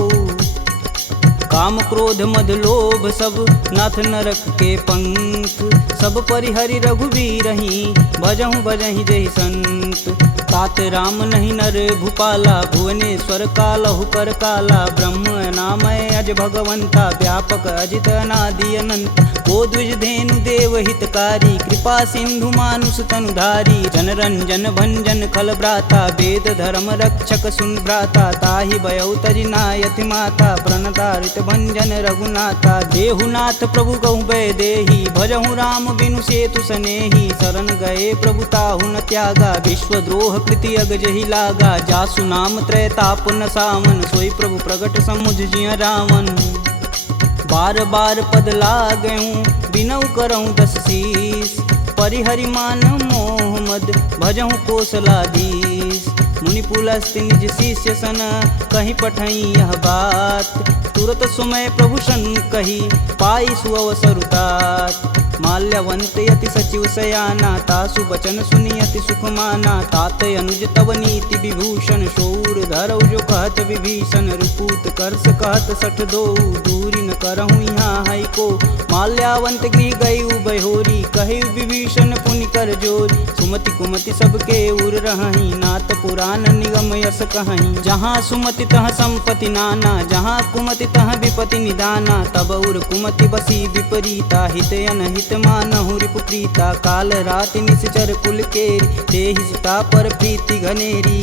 काम क्रोध मद लोभ सब, नाथ नरक के पंख। सब परिहरि रघुवीरहि, भजहु भजहि जहि संत। तात राम नहीं नर भूपाला, भुवनेश्वर कालहु कर काला। ब्रह्म नामय अज भगवंता, व्यापक अजित अनादि अनंत। को द्विज धेनु देव हितकारी, कृपा सिंधु मानुष तनुधारी। जन रंजन भंजन खल भ्राता, वेद धर्म रक्षक सुन भ्राता। ताहि भयउ तजि नायति माता, प्रणतारित भंजन रघुनाथा। देहुनाथ प्रभु कहु भय देहि, भजहु राम बिनु सेतु सनेहि। शरण गए प्रभु ताहु न त्यागा, विश्वद्रोह कृति अग जहि लागा। जासु नाम त्रैताप न सावन, सोई प्रभु प्रगट समुझ जिय रावण। बार बार पद लागऊं, बिनऊ करऊं 10 शीस। परिहरि मान मोह मद, भजहु कोसलाधीश। मुनि पुलस्त्य निज शिष्य सन, कहीं पठई यह बात। तुरत सुमय प्रभु सन कही, पाई सुअवसर तात। माल्यवंत यति सचिव सयाना, तासु बचन सुनि अति सुख माना। तात अनुज तव नीति विभूषण, शौर धरऊ जो कहत विभीषण। रुपूत करस कहत सठ दोऊ, दूरी न करहूँ यहाँ है को। माल्यावंत गृह गयु बहोरी, कहे विभीषण पुनि कर जोरी। सुमति कुमति सबके उर रहहीं, नाथ पुराण निगम यस कहीं। जहाँ सुमति तह संपत्ति नाना, जहाँ कुमति तह विपति निदाना। तब उर कुमति बसी विपरीता, हित अनहित मानहु रिपु प्रीता। काल राति निश्चर कुल केरी, तेहि सीता पर प्रीति घनेरी।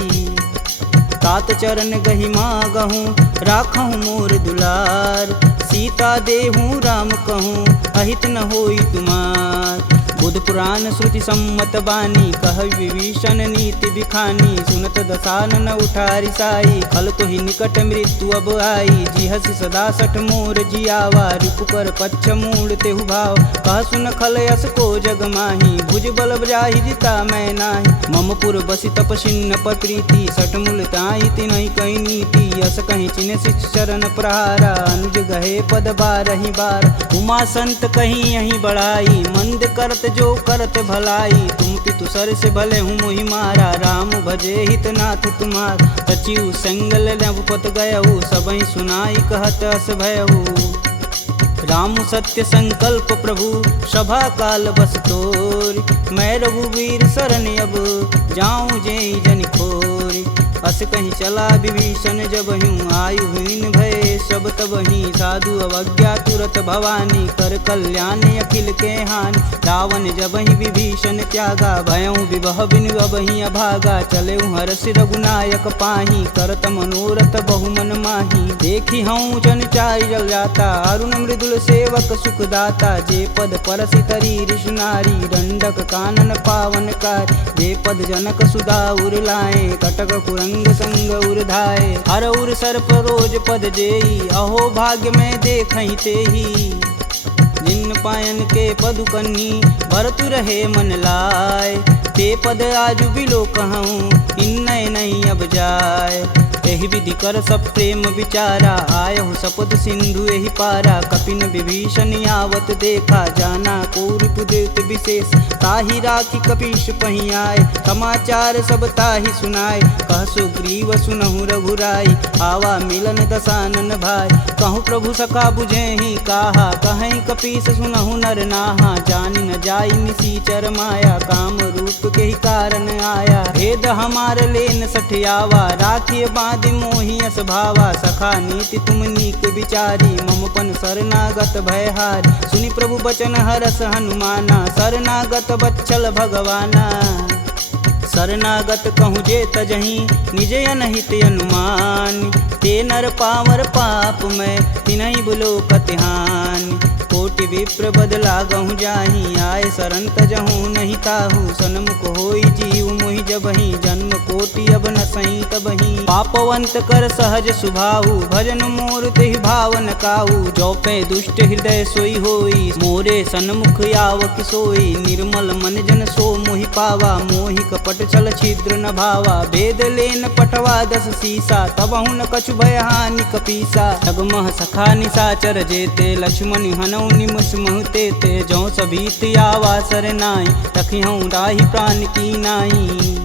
तात चरण गहि मागहूँ, राखहूँ मोर दुलार। सीता देहूँ राम कहूँ, अहित न होई तुमार। बुध पुराण श्रुति सम्मत बानी, कह विभीषण नीति बिखानी। सुनत दसानन उठारी साई, खल तो ही निकट मृत्यु अब आई। जिहसि सदा सठ मोर जियावा, रिपु कर पच्छ मूड तेहु भाव। कह सुन खल यस को जग माही, भुज बल जाहि जिता मैं नाही। मम पुर बसि तपसिन्न पर प्रीति, सठ मूल ताहि तिनहि कही नीति। यस कहीं चिन्ह शिष्य चरण प्रहारा, अनुज गहे पद बारहि बार। उमा संत कहीं यहीं बढ़ाई, मंद करत जो करत भलाई। तुम पितु सर से भले हूँ मोहि मारा, राम भजे हित नाथ तुम्हार। सचिव संगल नभपत गयहु, सबहि सुनाई कहत अस भयहु। राम सत्य संकल्प प्रभु सभा काल बस तोर। मैं रघुवीर शरण अब जाऊं जय जन खोर। अस कहीं चला विभीषण जब हूँ आयुहीन भय सब तब ही साधु अवज्ञा तुरत भवानी कर कल्याण अखिल के हानि। रावण जब ही विभीषण त्यागा भयऊ विभह बिनु अब ही अभागा। चले हर्ष रघुनायक पाही करत मनोरथ बहुमन माही। देखी हूँ जन चारि जल जाता अरुण मृदुल सेवक सुखदाता। जे पद परसि तरी ऋषुनारी दंडक कानन पावन कार। जे पद जनक सुधा उर लाए कटक कुरंग संग उर्धाए। हर उर सर्प रोज पद जेई अहो भाग्य में देखहि तेहि। जिन पायन के पदु कन्ही भरतु रहे मन लाय। ते पद आजु बिलो कहूँ इन्नय नहीं अब जाय। एहि विधि कर सब प्रेम विचारा आयहु सपद सिंधु एहि पारा। कपिन विभीषण आवत देखा जाना कौरपुदित विशेष। ताहि राखी कपीश पही आए समाचार सब ताहि सुनाए। कह सुग्रीव सुनहु रघुराई आवा मिलन दसानन भाई। कहूँ प्रभु सखा बुझे ही काहा कहीं कपीस सुनहु नर नाहा। जानि न जाई निसीचर माया काम रूप के ही कारण आया। भेद हमार लेन सठियावा राखिय बांधि मोहि अस भावा। सखा नीति तुम नीक विचारी ममपन शरणागत भयहारी। सुनि प्रभु बचन हरस हनुमाना शरणागत बच्चल भगवाना। शरणागत कहूँ जे तजही निज अनहित अनुमान। ते नर पावर पाप में तिनहि बुलो कतिहान। कोटि विप्र बदला गहूँ जाही आए शरण तजहूँ नहीं ताहू। सन्मुख होई जीव मोहि जबहि जन्म कोटि अब न सही तबहि। पापवंत कर सहज सुभाऊ भजन मोर तेहि भावन काऊ। जौपे दुष्ट हृदय सोई होई मोरे सन्मुख आव किसोई। निर्मल मन जन सो मोहि पावा मोहि कपट छल छिद्र न भावा। भेद लेन पटवा दस सीसा तबहु न कछु भय हानि कपीसा। जगमह सखा निसाचर जेते लक्ष्मण हनौ निमस महते ते। जौ सभीत आवा सरनाई रखिहूँ राही प्राण की नाई।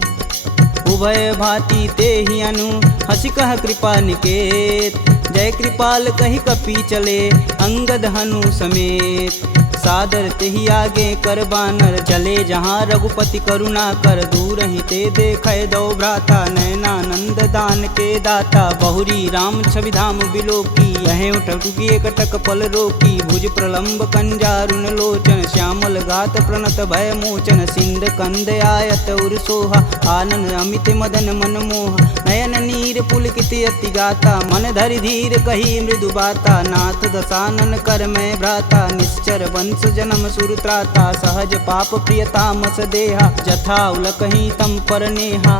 उभय भांति ते ही अनु हसी कह कृपा निकेत। जय कृपाल कही कपी चले अंगद हनु समेत। सादर तेहि आगे कर बानर चले जहाँ रघुपति करुणा कर। दूर ही ते देखै दो भ्राता नयनानंद दान के दाता। बहुरी राम छवि धाम बिलोकी यहें उठुकी एकटक पल रोकी। भुज प्रलंब कंजारुन लोचन श्यामल गात प्रणत भय मोचन। सिंध कंद आयत उर सोहा आनन अमित मदन मन मोह। नयन नीर पुलकित अति गाता मन धरि धीर कही मृदु बाता। नाथ दसानन कर मैं भ्राता निश्चर वंश जन्म सुरत्राता। सहज पाप प्रियता मस देहा जथा उलकहीं तम पर नेहा।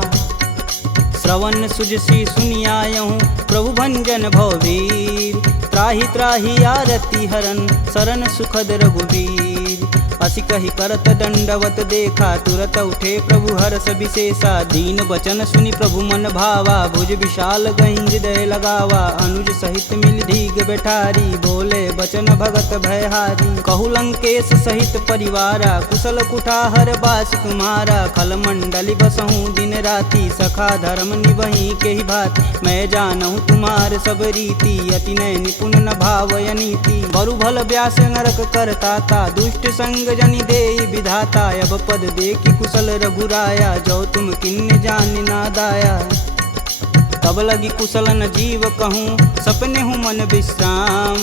श्रवण सुजसी सुनियायहूँ प्रभु भंजन भववीर। त्राहि त्राहि आरती हरन शरण सुखद रघुवीर। असी कही करत दंडवत देखा तुरत उठे प्रभु हर्ष विशेषा। दीन बचन सुनि प्रभु मन भावा भुज विशाल गही हृदय लगावा। अनुज सहित मिल धीग बैठारी बोले बचन भगत भयहारी। कहु लंकेश सहित परिवारा कुशल कुठाहर बास तुम्हारा। खल मंडली बसहूँ दिन राति सखा धर्म निबही के ही भात। मैं जानहूँ तुम्हार सब रीति अति नय निपुण न भावय नीति। बरु भल व्यास नरक करताता दुष्ट संग जनि देई विधाता। अब पद देखी कुशल रघुराया जो तुम किन्ने जान ना दाया। तब लगी कुशल न जीव कहूँ सपने हूँ मन विश्राम।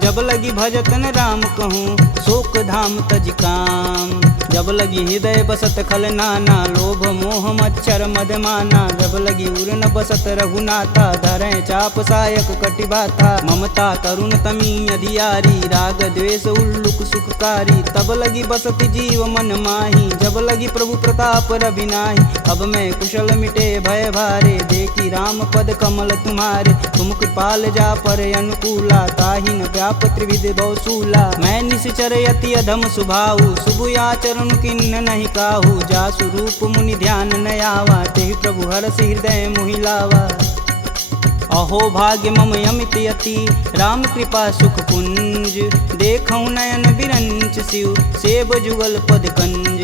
जब लगी भजतन राम कहूँ शोक धाम तज काम। जब लगी हृदय बसत खल नाना लोभ मोह मच्छर मदमाना। जब लगी उर न बसत रघुनाथा धरें चाप सायक कटिबाथा। ममता तरुण तमी अधियारी राग द्वेष उल्लुक सुखकारी। तब लगी बसत जीव मन माही जब लगी प्रभु प्रताप रविनाही। अब मैं कुशल मिटे भय भारे देखी राम पद कमल तुम्हारे। तुम कृपाल जा पर अनुकूला ताहि न व्याप त्रिविध बहुसूला। मैं निश्चर यति अधम सुभाऊ शुभ आचरण किन्न नहीं काहू। जासु रूप मुनि ध्यान न आवा तेहि प्रभु हरसि हृदय मोहि लावा। अहो भाग्य मम अमित यति राम कृपा सुख पुंज। देखऊँ नयन बिरंच शिव सेब जुगल पद कंज।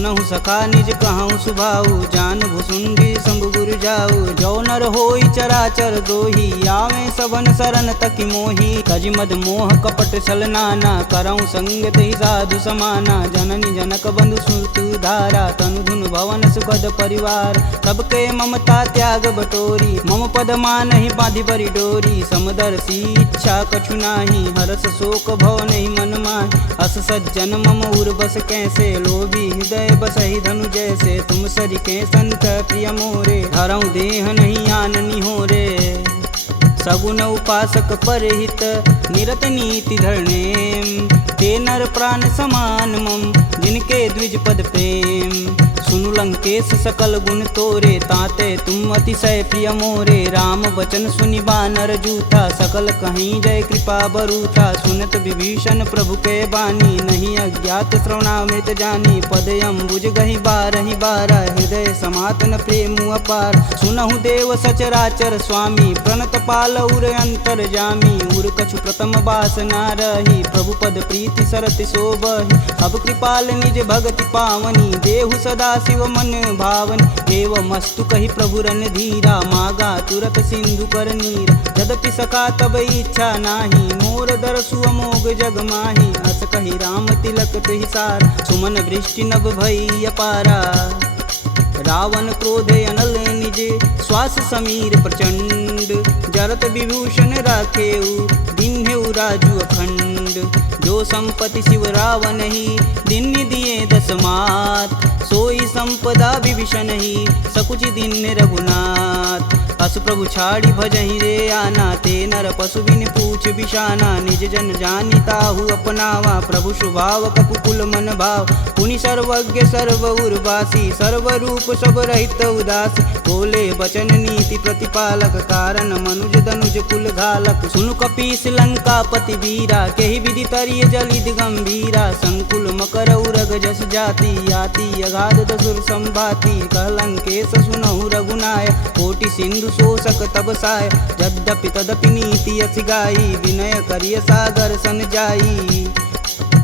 सुनहु सखा निज कहूँ सुभाऊ, जान भुसुंडी शंभु गुरु जाऊ। जो नर होई चराचर दोही, आवे सबन शरण तकी मोही। तज मद मोह कपट छल नाना, करऊँ संग तेहि साधु समाना। जननी जनक बंधु सुत धारा, तनु धुन भवन सुखद परिवार। सबके ममता त्याग बटोरी, मम पद मानहि बांधि बरी डोरी। समदर्शी इच्छा कछु नाही, हरस शोक भव नहीं मन माहि। अस सज्जन मम उर बस कैसे, लोभी हृदय बसहि धनु जैसे। तुम सरिके संत प्रिय मोरे, धरऊँ देह नहीं आननी हो रे। सगुन उपासक परहित, निरत नीति धरणे। ते नर प्राण समान मम, जिनके द्विज पद प्रेम। सुनु लंकेश सकल गुण तोरे, ताते तुम अतिशय प्रिय मोरे। राम बचन सुनि बानर जूठा, सकल कहीं जय कृपा बरूठा। सुनत विभीषण प्रभु के बानी, नहीं अज्ञात श्रवणामृत जानी। पद अम्बुज गहि बारहि बारा, हृदय समातन प्रेम अपार। सुनहु देव सचराचर स्वामी, प्रणत पाल उर अंतर जामी। उर कछु प्रथम बास ना रही, प्रभु पद प्रीति सरति शोभहि। अब कृपाल निज भगति पावनी, देहु सदा शिव मन भावनी। एवमस्तु कहि प्रभु रन धीरा, मागा तुरत सिंधु कर नीर। यद्यपि सखा तब इच्छा नाही, मोर दरसु अमोघ जग माही। अस कहि राम तिलक तुहि सार, सुमन वृष्टि नभ भई अपारा। रावण क्रोधे अनल निज, श्वास समीर प्रचंड। जरत विभूषण राखेऊ, दीन्हेउ राजु अखंड। जो संपत्ति शिव रावण ही, दीन्हि दिए दस मात। सोई संपदा विभीषण ही, सकुच दीन्ह रघुनाथ। अस प्रभु छाड़ी भजहि रे आना, ते नर पशु बिन पूछ बिशाना। निज जन जानि ताहु अपनावा, प्रभु स्वभाव कपुकुल मन भाव। पुनि सर्वज्ञ सर्व उर्वासी, सर्व रूप सब रहित उदासी। बोले बचन नीति प्रतिपालक, कारण मनुज धनुज कुल घालक। सुनु कपीस लंकापति वीरा, केहि विधि तरिय जलिद गंभीरा। संकुल मकर उरग जस जाति, याति अगाध दसुर संभाति। कहलंकेश सुनहु रघुनाय, कोटि सिंधु शोषक तब साय। यद्यपि तदपि नीति यस गाई, विनय करिय सागर सन जाई।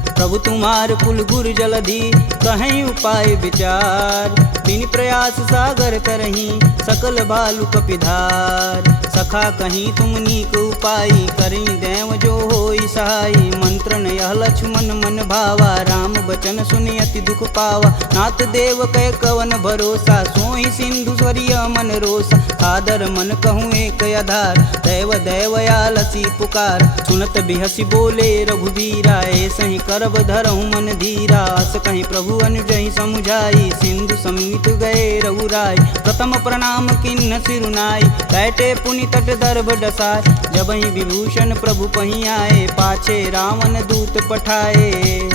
प्रभु तुम्हार कुल गुर जलधि, कहीं उपाय विचार। बिन प्रयास सागर तरही, सकल भालु कपिधार। सखा कहीं तुम नीक उपाय, करी देव जो होई सहाई। मंत्रन यह लक्ष्मण मन भावा, राम बचन सुनि अति दुख पावा। नाथ देव कै कवन भरोसा, सोहि सिंधु स्वरिय मन रोसा। सादर मन कहूँ एक आधार, दैव दैवयालसी पुकार। सुनत बिहसी बोले रघुबीरा, ऐसहि करब धरहु मन धीरा। अस कहीं प्रभु अनुजहि समुझाई, सिंधु समीत गए रघुराय। प्रथम प्रणाम किन्न सिरुनाई, बैठे पुनि तट दर्भ डसाय। जबहि विभूषण प्रभु पहीं आए, पाछे रावण दूत पठाए।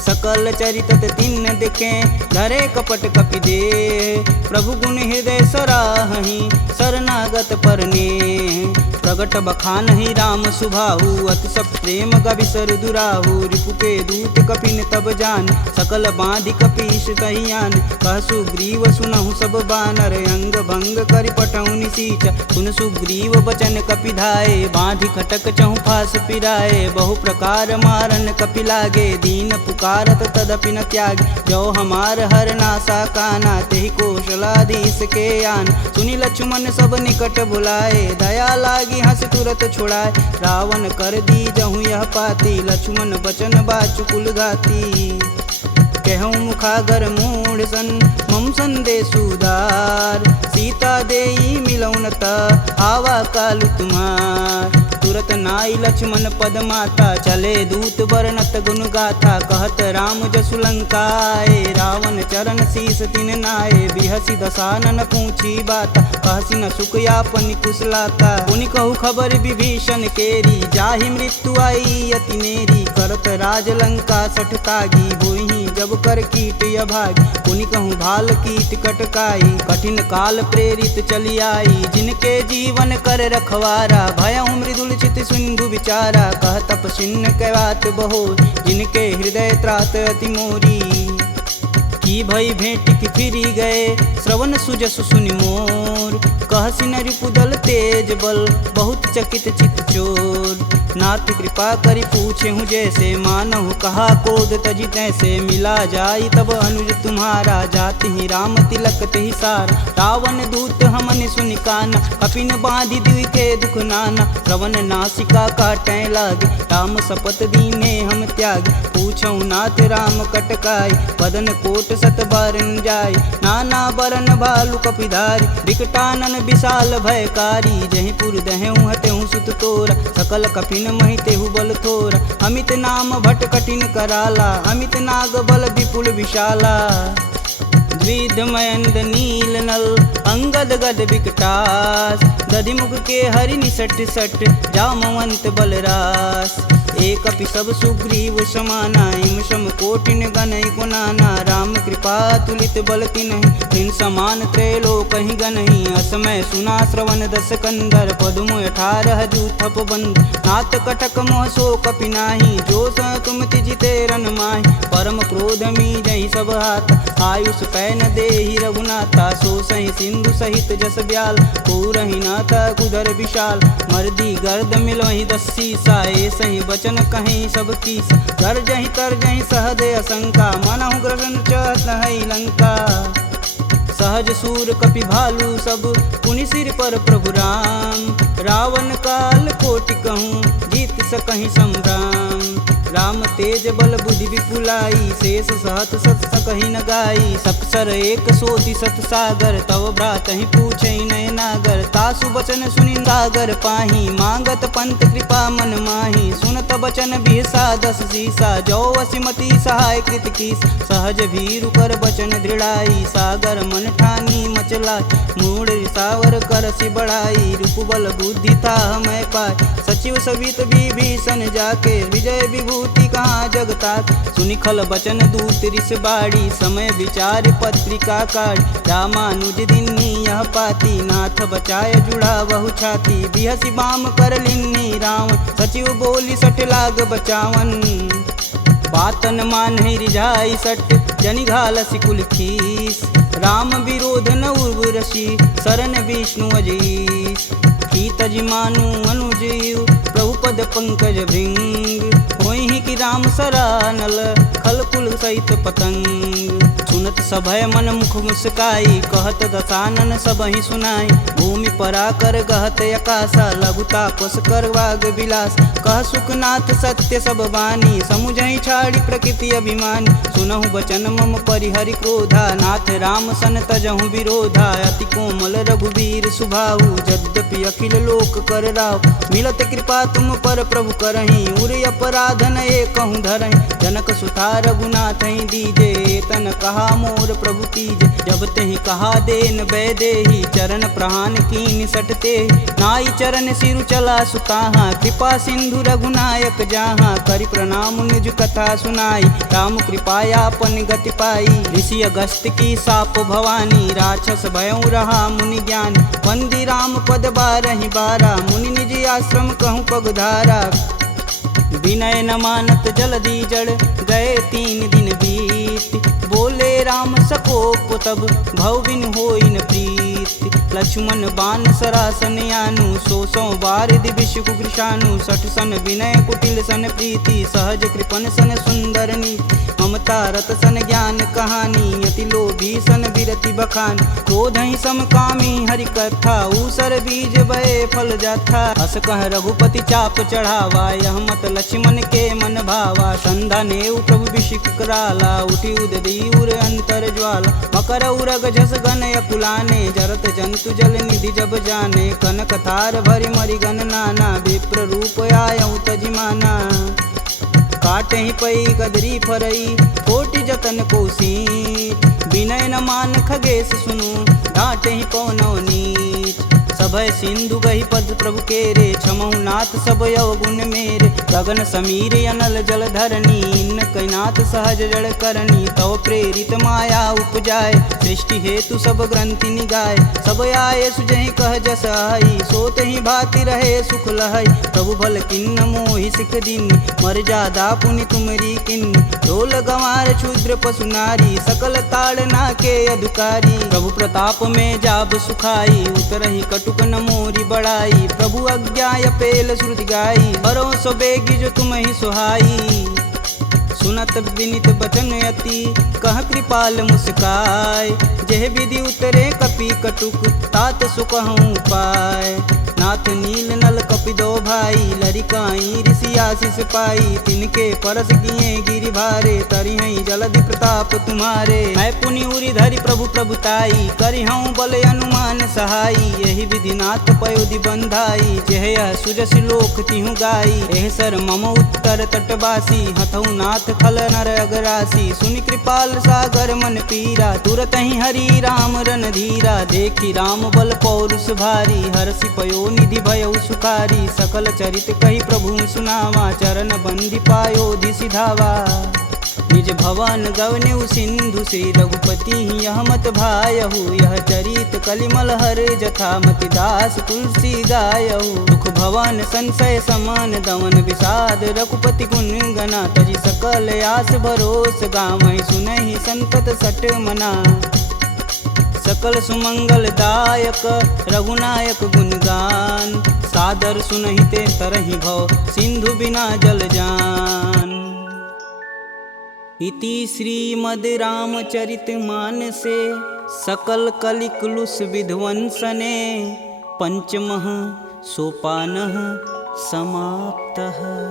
सकल चरित तिन्न दिखे, धरे कपट कपि दे। प्रभु गुण हृदय सराहहि, शरणागत परने। प्रगट बखानहि राम सुभाहु, अति सब प्रेम गविसर दुराहु। रिपु के दूत कपिन तब जान, सकल बांधि कपीश तहियान। कह सुग्रीव सुनहु सब बानर, अंग भंग करि पठौं निसीच। सुन सुग्रीव बचन कपि धाये, बांधि खटक चहु फास पिराए। बहु प्रकार मारन कपि लागे, दीन पुकारत तदपि न त्याग। जो हमार हर नासा काना, तेहि कौशलाधीश के आन। सुनि लक्ष्मण सब निकट बुलाए, दया लागी हंस तुरत छुड़ाए। रावण कर दी जहूँ यह पाती, लक्ष्मण बचन बाचुकुल घाती। कहूँ मुखागर मूढ़ सन, मम संदेश उदार। सीता देई मिलौनता, आवा कालु तुम्हार। तुरत नाई लक्ष्मण पद माता, चले दूत बरनत गुण गाथा। कहत राम जसु लंकाए, रावण चरण शीस तिन नाये। बिहसी दसानन पूछी बाता, कहसी न सुख यापन कुशलाता। पुनि कहु खबर विभीषण केरी, जाहि मृत्यु आई अति नेरी। करत राज लंका सठ तागी, बोहि जब कर कीट अभागी। पुनि कहूँ भाल कीट कटकाई, कठिन काल प्रेरित चली आई। जिनके जीवन कर रखवारा, भयउ मृदुल चित सिंधु विचारा। कह तपसिन्न कैवात बहो, जिनके हृदय त्रात अति मोरी। की भई भेंट की फिरी गए, श्रवण सुजस सुनि मोर। मोर। कहसी न रिपुदल तेज बल बहुत चकित चित चोर। नाथ कृपा करी पूछे हूँ जैसे मानहु कहा कोद तजी तैसे। मिला जाई तब अनुज तुम्हारा जाति ही राम तिलक ही सारा। रावण दूत हमन सुनि काना कपिन बांधि दिव्य के दुख नाना। श्रवण नासिका काटै लागे राम शपथ दीने हम त्याग। पूछौ नाथ राम कटकाई बदन कोट सत बारन जाय। नाना बरन भालु कपिधारी विकटानन विशाल भयकारी। जहि पुर दहु हतेहु सुत तोरा सकल कपिन महितेहु बल थोरा। अमित नाम भट कठिन कराला अमित नाग बल विपुल विशाला। द्विध मयंद नील नल अंगद गद विकटास। दधिमुख के हरि निसट सट जामवंत बलरास। एक अपि सब सुग्रीव समाना इम सम कोटिन गनई गुनाना। राम कृपा तुलित बल तिन्हि तिन समान त्रैलोक ही गनहि। असमय सुना श्रवण दस कंदर पदुम 18 जूथप बंद। नाथ कटक मोह सो कपि नाही जो स तुम तिजिते रन माहि। परम क्रोध मी जहि सब हाथ आयुष पैन देहि रघुनाथा। सो सहि सिंधु सहित जस ब्याल पूरहि नाथा कुधर विशाल। मर्दी गर्द मिलोहि 10 सीसा ए सही बचन कहीं सब कीस। गर्जहि तरजहि सहदे असंका मनहु ग्रसन चहत है लंका। सहज सूर कपि भालू सब पुनि सिर पर प्रभु राम। रावण काल कोटि कहूँ जीत सकहि संग्राम। राम तेज बल बुद्धि विपुलाई शेष सहत सत सकहि न गाई। सकसर एक सोति सत सागर तव भ्रात ही पूछै नय नागर। तासु बचन सुनि सागर पाही मांगत पंत कृपा मन माही। सुनत बचन बिहसा 10 सीसा जो वसिमती सहाय कृत कीस। सहज भीरु कर बचन दृढ़ाई सागर मन ठानी मचला। मूढ़ सावर करसि बढ़ाई रूप बल बुद्धि था मैं पाय। सचिव सवित विभीषण जाके विजय विभूति कहाँ जगता। सुनिखल बचन दूत ऋष बाड़ी समय विचार पत्रिका काढ़। रामानुज दिन्नी यह पाती नाथ बचाय जुड़ा बहु छाती। बिहसी बाम कर लिन्नी रावण सचिव बोली सट लाग बचावन। बातन मान रिझाई सट जनि घालसी कुल खीस। राम विरोध न उर्वरसी शरण विष्णु अजीस। की तज मानु अनुजीव प्रभु पद पंकज भृंग। होहि कि राम सरानल खल कुल सहित पतंग। सुनत सभय मन मुख मुस्काई कहत दसानन सबहि सुनाई। भूमि परा कर गहत आकाशा लघु तापस कर वाग विलास। कह सुखनाथ सत्य सब बानी समुझहि छाड़ी प्रकृति अभिमानी। सुनहु बचन मम परिहरि क्रोधा नाथ राम सन तजहु विरोधा। अति कोमल रघुवीर सुभाहु यद्यपि अखिल लोक कर राव। मिलत कृपा तुम पर प्रभु करहि उर अपराधन एकहु धरहि। जनक सुता रघुनाथ दीजे तन कहा मोर प्रभु तीज। जब तेहि कहा देन बैदेही चरण प्रहान कीन सटते। नाई चरण सिरु चला सुताहा कृपा सिंधु रघुनायक जहाँ। करि प्रणाम निज कथा सुनाई राम कृपायापन गति पाई। ऋषि अगस्त की साप भवानी राक्षस भयउ रहा मुनि ज्ञान। वंदी राम पद 12 मुनि निज आश्रम कहूँ पगधारा। विनय न मानत जलधि जड़ गए 3 दिन बीत। बोले राम सकोप तब भव बिन होई न प्रीत। लक्ष्मण बाण सरासन यानु 100 बार दिविश कुकृशानु। 60 सन विनय कुटिल सन प्रीति सहज कृपन सन सुंदर नीति। ममता रत सन ज्ञान कहानी अति लोभी सन विरति बखान। क्रोधहि समकामी हरि कथा ऊसर बीज भय फल जाथा। अस कह रघुपति चाप चढ़ावा यह मत लक्ष्मण के मन भावा। संधा नेउ प्रभु विषिक कराला उठी उददी उर अंतर ज्वाला। मकर उरग झस गन अकुलाने जरत जंतु जल निधि जब जाने। कनक थार भरि मरि गन नाना विप्र रूप आयउ तजिमाना। काटे ही पई कदरी फरई कोटि जतन कोसी। विनय न मान खगेश सुनु डांटे ही पौनो नीच। प्रभय सिंधु गही पद प्रभु केरे, छमहु नाथ सब अवगुण मेरे। गगन समीर अनल जल धरनी, इन कैनाथ सहज जड़ करनी। तव प्रेरित माया उपजाय, सृष्टि हेतु सब ग्रंथि निगाय। सब आए सुजहि कह जस आई, सोत ही भाति रहे सुख लहै। प्रभु भल किन्न मोहि सिख दीनी, मर्यादा पुनि तुमरी किन्नी। ढोल गंवार क्षुद्र पशु नारी, सकल ताड़ना के अधिकारी। प्रभु प्रताप में जाब सुखाई, उतरहि कटुक न मोरी बड़ाई। प्रभु आज्ञा पेल श्रुति गाई, बरो सो बेगी जो तुम ही सुहाई। सुनत विनित बचन अति, कह कृपाल मुस्काय। जेह विधि उतरे कपि कटुक, तात सुकहूँ पाय। नाथ नील नल कपि दो भाई, लरिकाई ऋषि आशीष पाई। तिनके परस किए गिरि भारे, तरिहै जलधि प्रताप तुम्हारे। मैं पुनि उरि धरि प्रभु प्रभुताई, करिहऊँ बल अनुमान सहाई। यही विधि नाथ पयोधि बंधाई, जेह यह सुजस लोक तिहु गाई। एह सर मम उत्तर तटवासी, हथऊ नाथ खल नर अगरासी। सुनि कृपाल सागर मन पीरा, तुरत ही हरि राम रन धीरा। देखी राम बल पौरुष भारी, हरषि पयो निधि भयउ सुखारी। सकल चरित कही प्रभु सुनावा, चरण बंधि पायोधि सिधावा। निज भवन गवनेउ सिंधु से, रघुपति यह मत भायहु। यह चरित कलिमल हर जथा, मति दास तुलसी गायहु। दुख भवन संशय समान, दमन विषाद रघुपति गुण गना। तजि सकल आस भरोस, गावहि सुनहि संतत सट मना। सकल सुमंगल दायक रघुनायक गुणगान, सादर सुनहि ते तरहि भव, सिंधु बिना जल जान। इति श्रीमद् रामचरित मानसे, सकल कलिकुलुष विध्वंसने। पंचमः सोपानः समाप्तः।